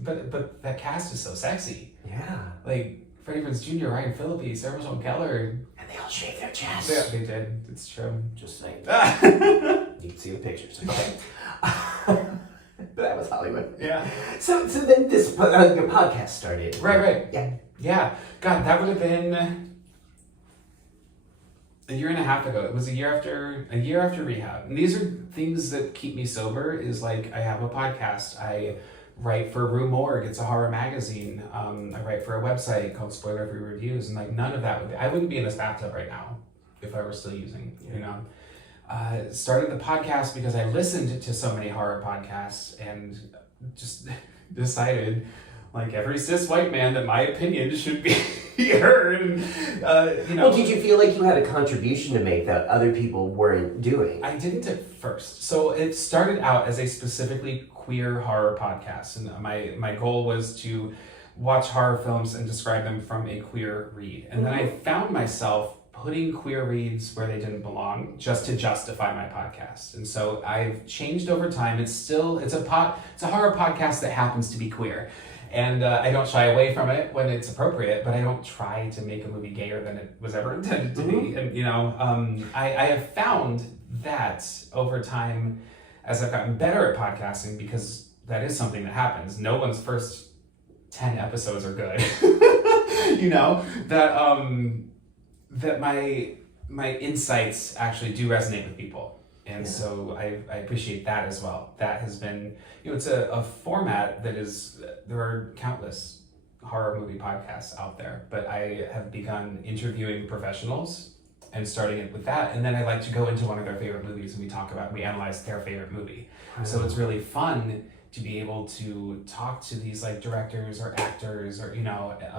but that cast is so sexy. Yeah. Like Freddie Prinze Jr., Ryan Phillippe, Sarah Michelle Gellar. And they all shave their chests. Yeah, they did. It's true. Just saying. You can see the pictures. Okay. But that was Hollywood. Yeah. So then this your podcast started. Right. Yeah. Yeah. God, that would have been a year and a half ago. It was a year after rehab. And these are things that keep me sober. Is like I have a podcast. I write for Rue Morgue. It's a horror magazine. I write for a website called Spoiler Free Reviews, and like none of that I wouldn't be in this bathtub right now if I were still using. Started the podcast because I listened to so many horror podcasts and just decided, like every cis white man, that my opinion should be heard. And, Well, did you feel like you had a contribution to make that other people weren't doing? I didn't at first. So it started out as a specifically queer horror podcast, and my goal was to watch horror films and describe them from a queer read. And then I found myself putting queer reads where they didn't belong just to justify my podcast. And so I've changed over time. It's a horror podcast that happens to be queer. And I don't shy away from it when it's appropriate, but I don't try to make a movie gayer than it was ever intended to be. And, I have found that over time, as I've gotten better at podcasting, because that is something that happens. No one's first 10 episodes are good. That my insights actually do resonate with people. And so I appreciate that as well. That has been, it's a format that there are countless horror movie podcasts out there, but I have begun interviewing professionals and starting it with that. And then I like to go into one of their favorite movies and we analyze their favorite movie. So it's really fun to be able to talk to these like directors or actors or,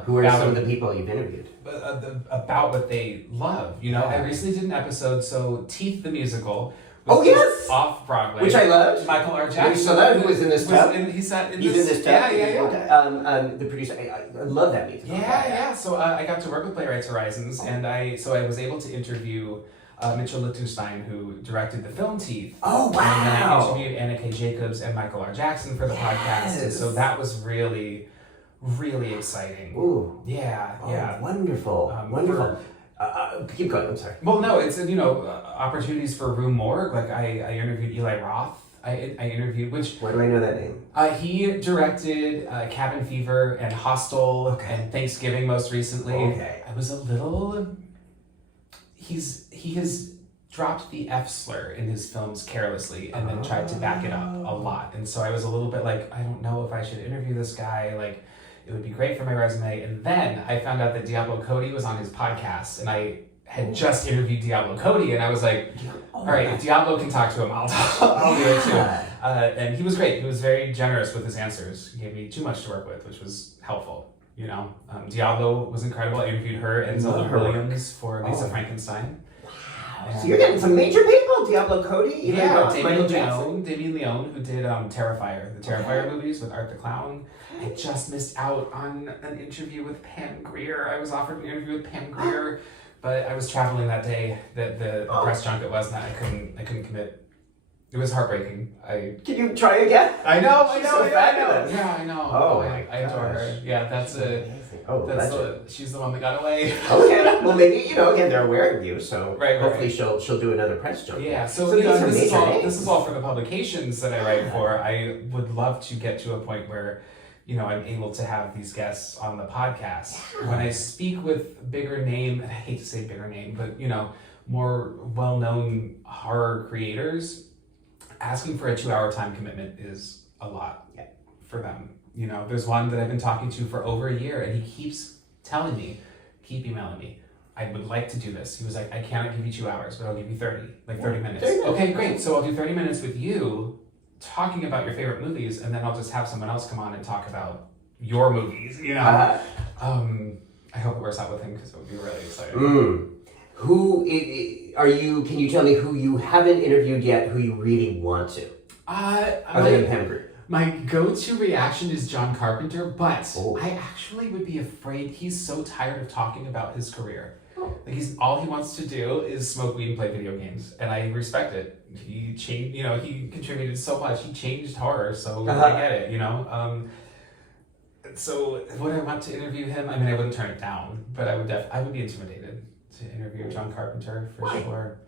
who are some of the people you've interviewed? About what they love. I recently did an episode, so Teeth the Musical, yes! Off Broadway, which I loved. Michael R. Jackson. You saw that? Who was in this tub? He's in this tub. Yeah. The producer. I love that musical. Yeah. So I got to work with Playwrights Horizons, and I was able to interview Mitchell Lichtenstein, who directed the film Teeth. Oh wow! And then I interviewed Anna K. Jacobs and Michael R. Jackson for the podcast, and so that was really, really exciting. Ooh. Yeah. Wonderful. Wonderful. Keep going. I'm sorry. Well, no, it's opportunities for Rue Morgue. Like I interviewed Eli Roth. I interviewed Why do I know that name? He directed Cabin Fever and Hostel and Thanksgiving most recently. Okay. I was a little. He has dropped the F slur in his films carelessly and then tried to back it up a lot, and so I was a little bit like, I don't know if I should interview this guy. Like, it would be great for my resume. And then I found out that Diablo Cody was on his podcast, and I had just interviewed Diablo Cody, and I was like, all right, if Diablo can talk to him, I'll do it too. And he was great. He was very generous with his answers. He gave me too much to work with, which was helpful. Diablo was incredible. I interviewed her and Zelda Williams for Lisa Frankenstein. Wow. So you're getting some major people, Diablo Cody, Damien Leone, who did Terrifier, the Terrifier movies with Art the Clown. I just missed out on an interview with Pam Grier. I was offered an interview with Pam Grier, but I was traveling that day that the press junket was, and I couldn't commit. It was heartbreaking. Can you try again? I know. Fabulous. Yeah, I know. I adore her. Yeah, that's she's the one that got away. Okay, well maybe again they're aware of you, so hopefully right. she'll do another press jump. Yeah, so this is all for the publications that I write for. I would love to get to a point where I'm able to have these guests on the podcast. When I speak with bigger name, and I hate to say bigger name, but more well-known horror creators, asking for a 2-hour time commitment is a lot for them. There's one that I've been talking to for over a year, and he keeps telling me, keep emailing me, I would like to do this. He was like, I cannot give you 2 hours, but I'll give you 30 minutes. Okay, great. So I'll do 30 minutes with you talking about your favorite movies, and then I'll just have someone else come on and talk about your movies, I hope it works out with him, because it would be really exciting. Are you? Can you tell me who you haven't interviewed yet? Who you really want to? Other than Pam Grier. My go-to reaction is John Carpenter, but Oh. I actually would be afraid. He's so tired of talking about his career. Oh. Like all he wants to do is smoke weed and play video games, and I respect it. He changed, he contributed so much. He changed horror, so I get it, So would I want to interview him? I mean, I wouldn't turn it down, but I would be intimidated to interview John Carpenter for sure.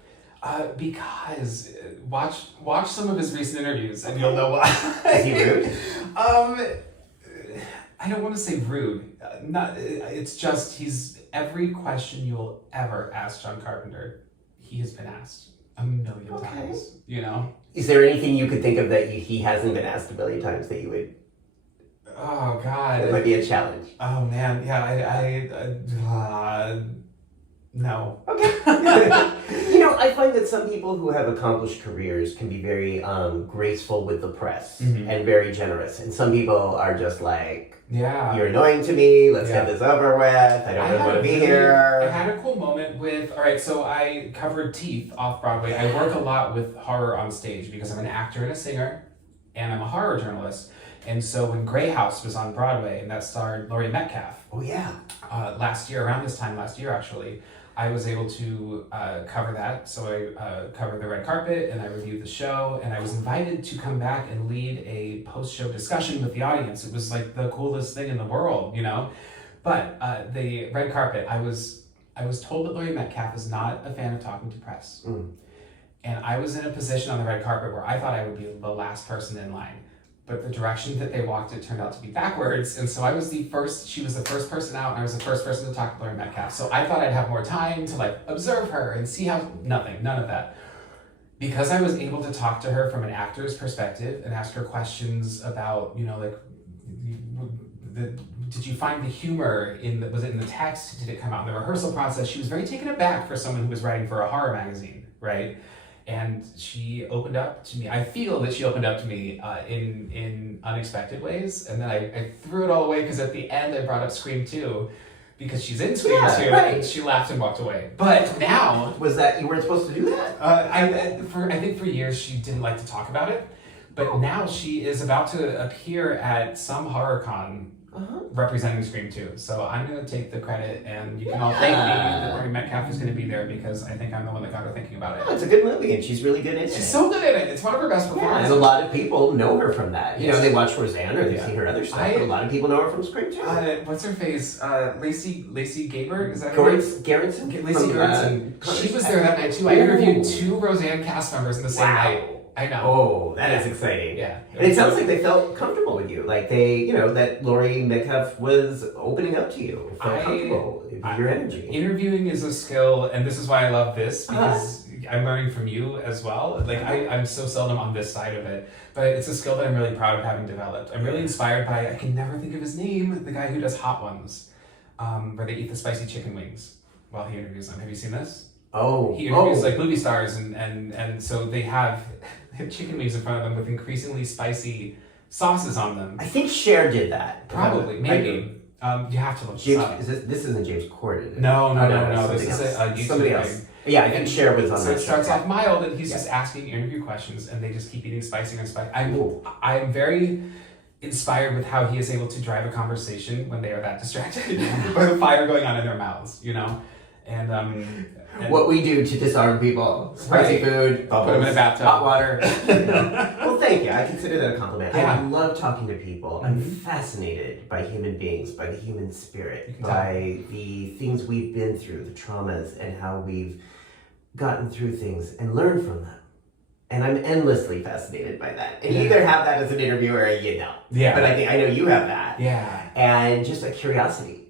Because watch some of his recent interviews and you'll know why. Is he rude? I don't want to say rude. It's just every question you'll ever ask John Carpenter, he has been asked a million times. Is there anything you could think of that he hasn't been asked a million times that you would? Oh God, It might be a challenge. Oh man, yeah, no. Okay. I find that some people who have accomplished careers can be very graceful with the press and very generous. And some people are just like, you're annoying to me, let's get this over with, I don't really want to be here. I had a cool moment so I covered Teeth off Broadway. I work a lot with horror on stage because I'm an actor and a singer, and I'm a horror journalist. And so when Grey House was on Broadway, and that starred Laurie Metcalf. Oh yeah. Around this time last year actually, I was able to cover that. So I covered the red carpet and I reviewed the show, and I was invited to come back and lead a post-show discussion with the audience. It was like the coolest thing in the world, But the red carpet, I was told that Laurie Metcalf is not a fan of talking to press. And I was in a position on the red carpet where I thought I would be the last person in line. But the direction that they walked it turned out to be backwards. And so she was the first person out, and I was the first person to talk to Laurie Metcalf. So I thought I'd have more time to observe her and see none of that. Because I was able to talk to her from an actor's perspective and ask her questions about, did you find the humor was it in the text? Did it come out in the rehearsal process? She was very taken aback for someone who was writing for a horror magazine, right? And she opened up to me. I feel that she opened up to me in unexpected ways. And then I threw it all away because at the end I brought up Scream 2 because she's in Scream 2 and she laughed and walked away. But now... Was that, you weren't supposed to do that? I think for years she didn't like to talk about it. But now she is about to appear at some horror con representing Scream 2. So I'm going to take the credit, and you can all thank me that Laurie Metcalf is going to be there because I think I'm the one that got her thinking about it. Oh, it's a good movie, and she's really good in it. She's so good in it. It's one of her best performances. And a lot of people know her from that. They watch Roseanne or they've seen her other stuff, but a lot of people know her from Scream 2. What's her face? Lacey Gabert? Is that her Gerritsen? Lacey Gerritsen. She was there that night, too. I interviewed 2 Roseanne cast members in the same night. I know. Oh, that is exciting. Yeah. And it sounds like they felt comfortable with you. Like that Laurie Metcalf was opening up to you. Felt comfortable with your energy. Interviewing is a skill, and this is why I love this, because I'm learning from you as well. I'm so seldom on this side of it, but it's a skill that I'm really proud of having developed. I'm really inspired by, I can never think of his name, the guy who does Hot Ones, where they eat the spicy chicken wings while he interviews them. Have you seen this? Oh. He interviews movie stars, and so they have chicken wings in front of them with increasingly spicy sauces on them. I think Cher did that. Probably, maybe. You have to look this up. This isn't James Corden. No. This is a YouTube somebody else. Yeah, I think Cher was on that. So it starts off mild, and he's just asking interview questions, and they just keep eating spicier and spicier. I'm very inspired with how he is able to drive a conversation when they are that distracted by the fire going on in their mouths, And what we do to disarm people: spicy food, bubbles, put them in a bathtub, hot water. Well, thank you. I consider that a compliment. Yeah. I love talking to people. I'm fascinated by human beings, by the human spirit, by the things we've been through, the traumas, and how we've gotten through things and learned from them. And I'm endlessly fascinated by that. And you either have that as an interviewer or you don't. Yeah. But I know you have that. Yeah. And just a curiosity.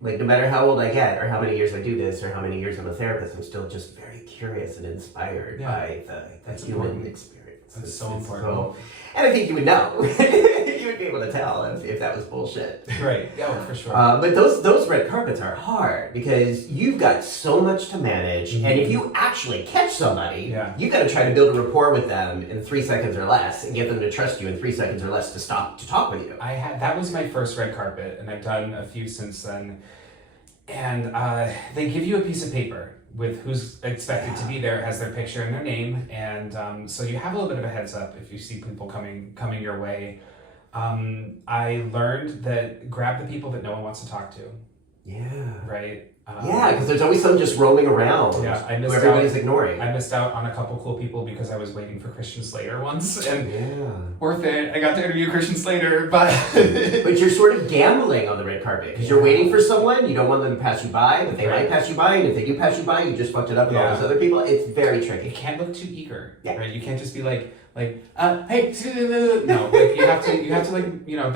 Like, no matter how old I get, or how many years I do this, or how many years I'm a therapist, I'm still just very curious and inspired by the human experience. That's so important. And I think you would know. You would be able to tell if that was bullshit. Right. Yeah, for sure. But those red carpets are hard because you've got so much to manage, and if you actually catch somebody, you've got to try to build a rapport with them in 3 seconds or less, and get them to trust you in 3 seconds or less to stop to talk with you. That was my first red carpet, and I've done a few since then. And they give you a piece of paper, with who's expected to be there has their picture and their name, and so you have a little bit of a heads up if you see people coming your way. I learned that grab the people that no one wants to talk to. Yeah. Right. Yeah, because there's always some just roaming around. Yeah, who everybody's ignoring. I missed out on a couple cool people because I was waiting for Christian Slater once, and yeah, worth it. I got to interview Christian Slater, but but you're sort of gambling on the red carpet because you're waiting for someone. You don't want them to pass you by, but they might pass you by, and if they do pass you by, you just fucked it up with all those other people. It's very tricky. You can't look too eager. Yeah. Right. You can't just be like, hey, no. Like you have to like, you know,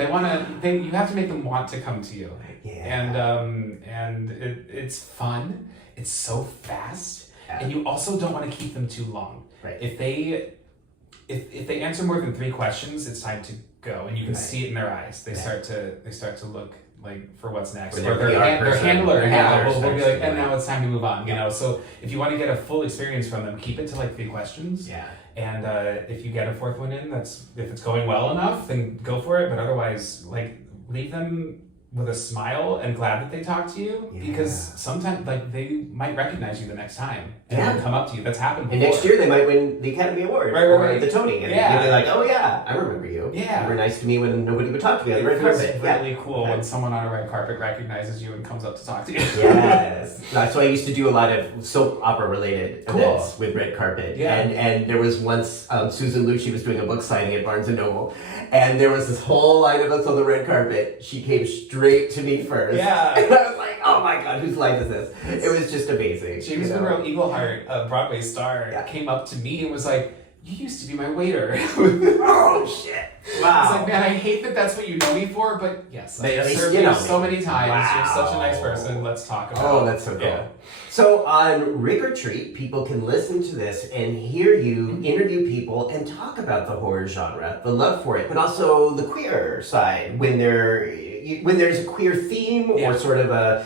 you have to make them want to come to you. Yeah. And it's fun. It's so fast, and you also don't want to keep them too long. Right. If they answer more than 3 questions, it's time to go, and you can see it in their eyes. They start to look like for what's next. Or their handler will be like, and now it's time to move on. You know, so if you want to get a full experience from them, keep it to like 3 questions. Yeah. And if you get a 4th one in, if it's going well enough, then go for it. But otherwise, like, leave them with a smile and glad that they talked to you, because sometimes like they might recognize you the next time and come up to you. That's happened before. And next year they might win the Academy Award or the Tony, and you'll be like, oh yeah, I remember you. Yeah, you were nice to me when nobody would talk to me on the red carpet. It's really cool when someone on a red carpet recognizes you and comes up to talk to you. Yes, that's why I used to do a lot of soap opera related events with red carpet. Yeah, and there was once Susan Lucci was doing a book signing at Barnes and Noble, and there was this whole line of us on the red carpet. She came straight to me first. Yeah, and I was like, oh my god, whose life is this? It was just amazing. James Monroe Eagleheart, a Broadway star, came up to me and was like, you used to be my waiter. Oh shit. Wow. It's like, man, I hate that that's what you know me for, but yes, I at least served you you know so me. many times. Wow. You're such a nice person. Let's talk about it. Oh, that's so cool. So on Rig or Treat, people can listen to this and hear you interview people and talk about the horror genre, the love for it, but also the queer side when there's a queer theme or sort of a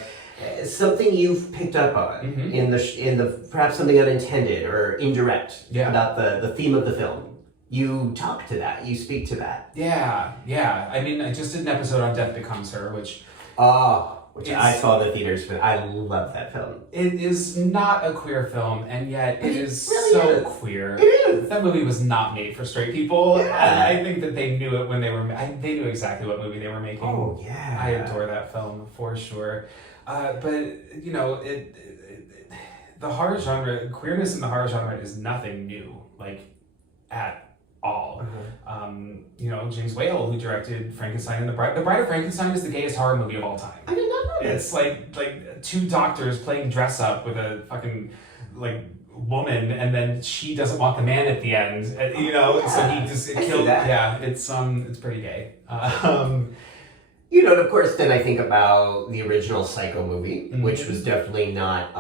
something you've picked up on in the perhaps something unintended or indirect about the theme of the film. You talk to that. You speak to that. Yeah. I mean, I just did an episode on Death Becomes Her, which I saw in the theaters, but I love that film. It is not a queer film, and yet it is really so queer. It is. That movie was not made for straight people, Yeah. and I think that they knew it when they were. They knew exactly what movie they were making. Oh yeah. I adore that film for sure. But you know, the horror genre, queerness in the horror genre is nothing new, like at all. You know, James Whale, who directed Frankenstein and The Bride of Frankenstein is the gayest horror movie of all time. I did not know It's like 2 doctors playing dress up with a fucking like woman, and then she doesn't want the man at the end. You know, so he just killed. Yeah, it's pretty gay. You know, and of course, then I think about the original Psycho movie, which was definitely not.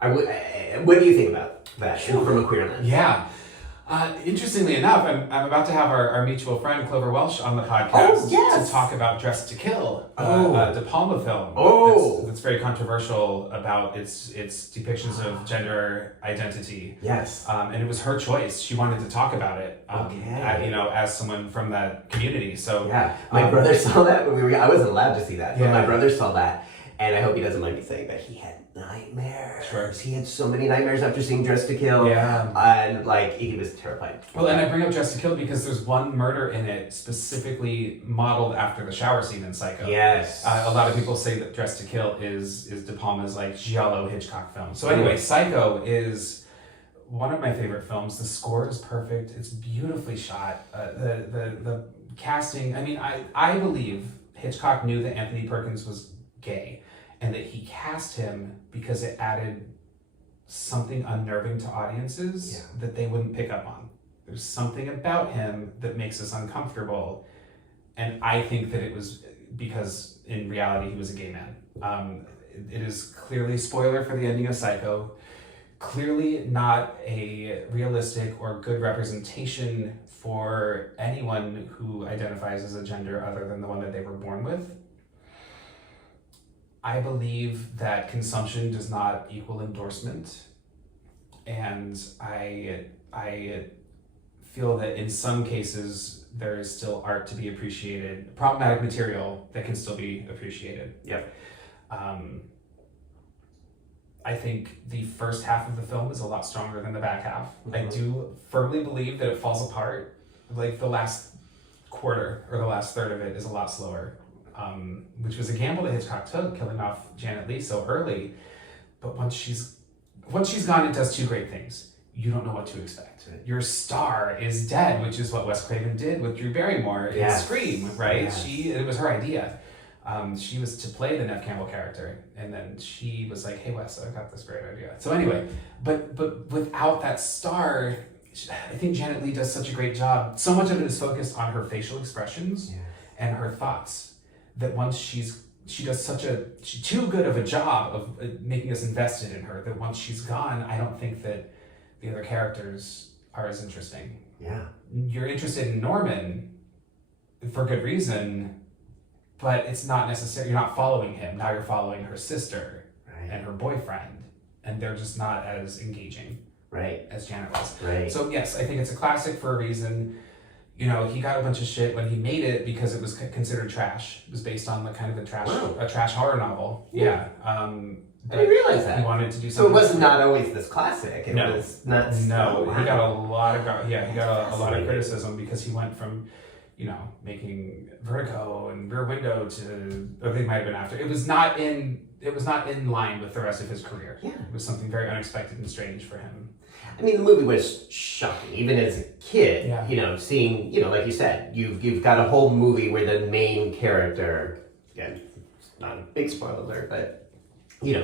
What do you think about that from a queer lens? Yeah. Interestingly enough, I'm about to have our mutual friend Clover Welsh on the podcast to talk about Dressed to Kill, a De Palma film. That's very controversial about its depictions of gender identity. Yes. And it was her choice. She wanted to talk about it. You know, as someone from that community. So my brother saw that when I wasn't allowed to see that, but my brother saw that, and I hope he doesn't mind me saying that he had nightmares. Sure. He had so many nightmares after seeing Dressed to Kill. And like he was terrified. Well, and I bring up Dressed to Kill because there's one murder in it specifically modeled after the shower scene in Psycho. Yes. A lot of people say that Dressed to Kill is De Palma's like giallo Hitchcock film. So anyway, Psycho is one of my favorite films. The score is perfect. It's beautifully shot. The casting. I mean, I believe Hitchcock knew that Anthony Perkins was gay, and that he cast him because it added something unnerving to audiences that they wouldn't pick up on. There's something about him that makes us uncomfortable, and I think that it was because in reality he was a gay man. It is clearly, spoiler for the ending of Psycho, clearly not a realistic or good representation for anyone who identifies as a gender other than the one that they were born with. I believe that consumption does not equal endorsement, and I feel that in some cases there is still art to be appreciated, problematic material that can still be appreciated. I think the first half of the film is a lot stronger than the back half. Mm-hmm. I do firmly believe that it falls apart. Like the last quarter or the last third of it is a lot slower, which was a gamble that Hitchcock took, killing off Janet Leigh so early. But once she's gone, it does two great things. You don't know what to expect. Your star is dead, which is what Wes Craven did with Drew Barrymore in Scream, right? Yes. It was her idea. She was to play the Neve Campbell character, and then she was like, "Hey Wes, I've got this great idea." So anyway, but without that star, I think Janet Leigh does such a great job. So much of it is focused on her facial expressions and her thoughts that once she does she's too good of a job of making us invested in her, that once she's gone, I don't think that the other characters are as interesting. Yeah. You're interested in Norman for good reason, but it's not necessary. You're not following him. Now you're following her sister and her boyfriend, and they're just not as engaging as Janet was. Right. So yes, I think it's a classic for a reason. You know, he got a bunch of shit when he made it because it was considered trash. It was based on a trash horror novel. Yeah. I didn't realize that. He wanted to do something. So it was not always this classic. It was not. No, wow. he got a lot of a lot of criticism because he went from, making Vertigo and Rear Window to, or they might have been after. It was not in line with the rest of his career. Yeah. It was something very unexpected and strange for him. I mean, the movie was shocking, even as a kid. Yeah. Seeing, like you said, you've got a whole movie where the main character, again, it's not a big spoiler alert, but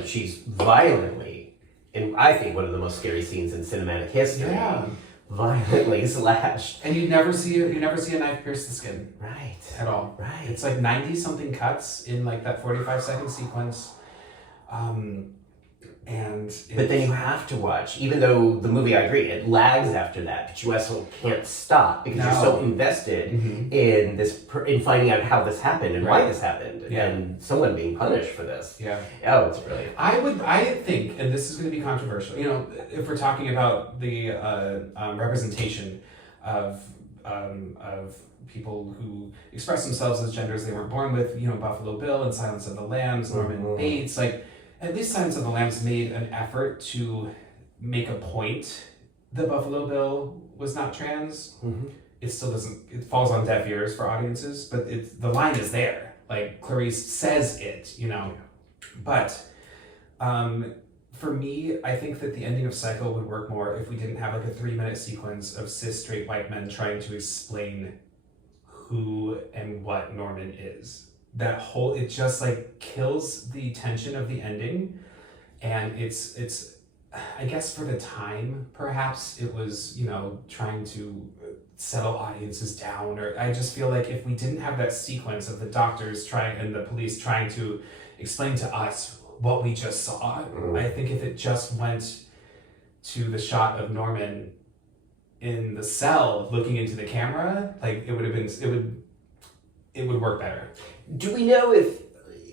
she's violently, and I think one of the most scary scenes in cinematic history. Yeah. Violently slashed. And you never see a knife pierce the skin. Right. At all. Right. It's like 90 something cuts in like that 45-second sequence. But then you have to watch, even though the movie, I agree, it lags after that, but you also can't stop because you're so invested in this, in finding out how this happened and why this happened, and someone being punished for this. Yeah. Oh, it's brilliant. I think, and this is going to be controversial, if we're talking about the representation of people who express themselves as genders they weren't born with, Buffalo Bill and Silence of the Lambs, Norman Bates, like, at least Silence of the Lambs made an effort to make a point that Buffalo Bill was not trans. It still doesn't, it falls on deaf ears for audiences, but the line is there. Like, Clarice says it, But for me, I think that the ending of Psycho would work more if we didn't have like a 3-minute sequence of cis straight white men trying to explain who and what Norman is. That whole, it just like kills the tension of the ending, and it's I guess for the time perhaps it was trying to settle audiences down, or I just feel like if we didn't have that sequence of the doctors trying and the police trying to explain to us what we just saw, I think if it just went to the shot of Norman in the cell looking into the camera, like it would work better. Do we know if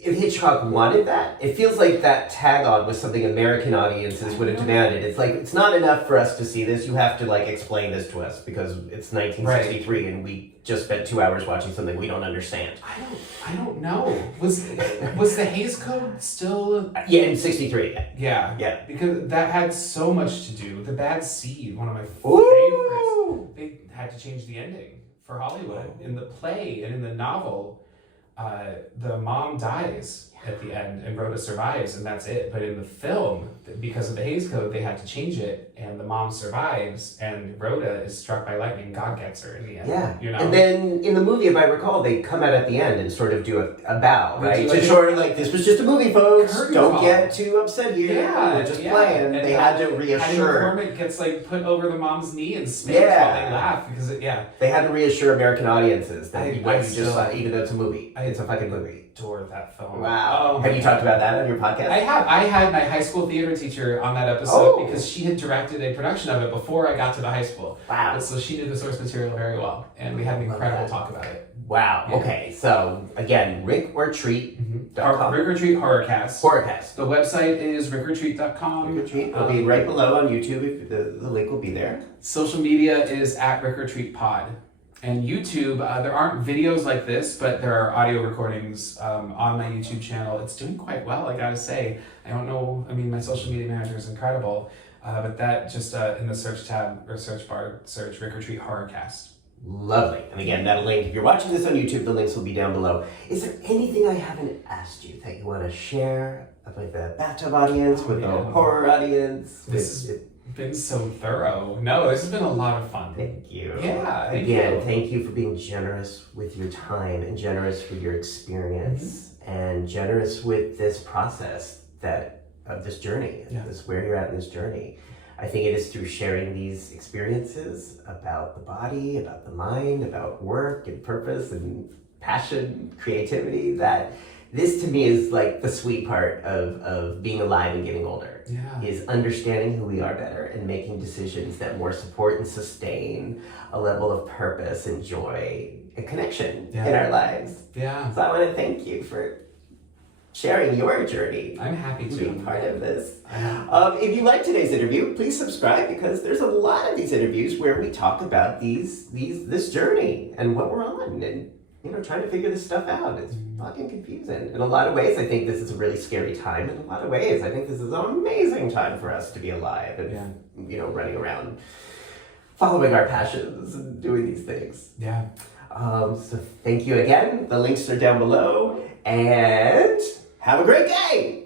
Hitchcock wanted that? It feels like that tag-on was something American audiences would have demanded. It's like, it's not enough for us to see this. You have to like explain this to us because it's 1963 and we just spent 2 hours watching something we don't understand. I don't know. Was the Hays Code still? Yeah, in 63. Yeah. Because that had so much to do. The Bad Seed, one of my Ooh. favorites. They had to change the ending for Hollywood. In the play and in the novel, the mom dies at the end and Rhoda survives, and that's it. But in the film, because of the Hays Code, they had to change it, and the mom survives, and Rhoda is struck by lightning. God gets her in the end. Yeah. And then in the movie, if I recall, they come out at the end and sort of do a bow, right? To sort of like, this was just a movie, folks. Don't get too upset here. Yeah. We're just playing. And they had to reassure. Hattie McCormick gets like put over the mom's knee and spins while they laugh because They had to reassure American audiences that what you just saw, even though it's a movie, it's a fucking movie. Adore that film. Wow. Have you talked about that on your podcast? I have. I had my high school theater teacher on that episode because she had directed a production of it before I got to the high school. Wow. So she knew the source material very well, and we had an incredible talk about it. Wow. Yeah. Okay. So again, rickortreat.com. Rick Retreat Horrorcast. Horrorcast. The website is rickrretreat.com. Rick Retreat will be right below on YouTube. If the link will be there. Social media is at Rick Retreat Pod. And YouTube, there aren't videos like this, but there are audio recordings on my YouTube channel. It's doing quite well, I gotta say. I don't know, I mean, my social media manager is incredible, but that just in the search tab or search bar, search Rick or Treat Horrorcast. Lovely. And again, that link, if you're watching this on YouTube, the links will be down below. Is there anything I haven't asked you that you want to share with the bathtub audience, with the horror audience? This has been so thorough. No, this has been a lot of fun. Thank you. Yeah, Thank you for being generous with your time and generous with your experience and generous with this process of this journey, this where you're at in this journey. I think it is through sharing these experiences about the body, about the mind, about work and purpose and passion, creativity, that this to me is like the sweet part of being alive and getting older. Is understanding who we are better and making decisions that more support and sustain a level of purpose and joy and connection in our lives. So I want to thank you for sharing your journey. I'm happy to be part of this. If you like today's interview, please subscribe, because there's a lot of these interviews where we talk about this journey and what we're on, and trying to figure this stuff out. It's fucking confusing. In a lot of ways, I think this is a really scary time. In a lot of ways, I think this is an amazing time for us to be alive and running around, following our passions and doing these things. So thank you again. The links are down below, and have a great day!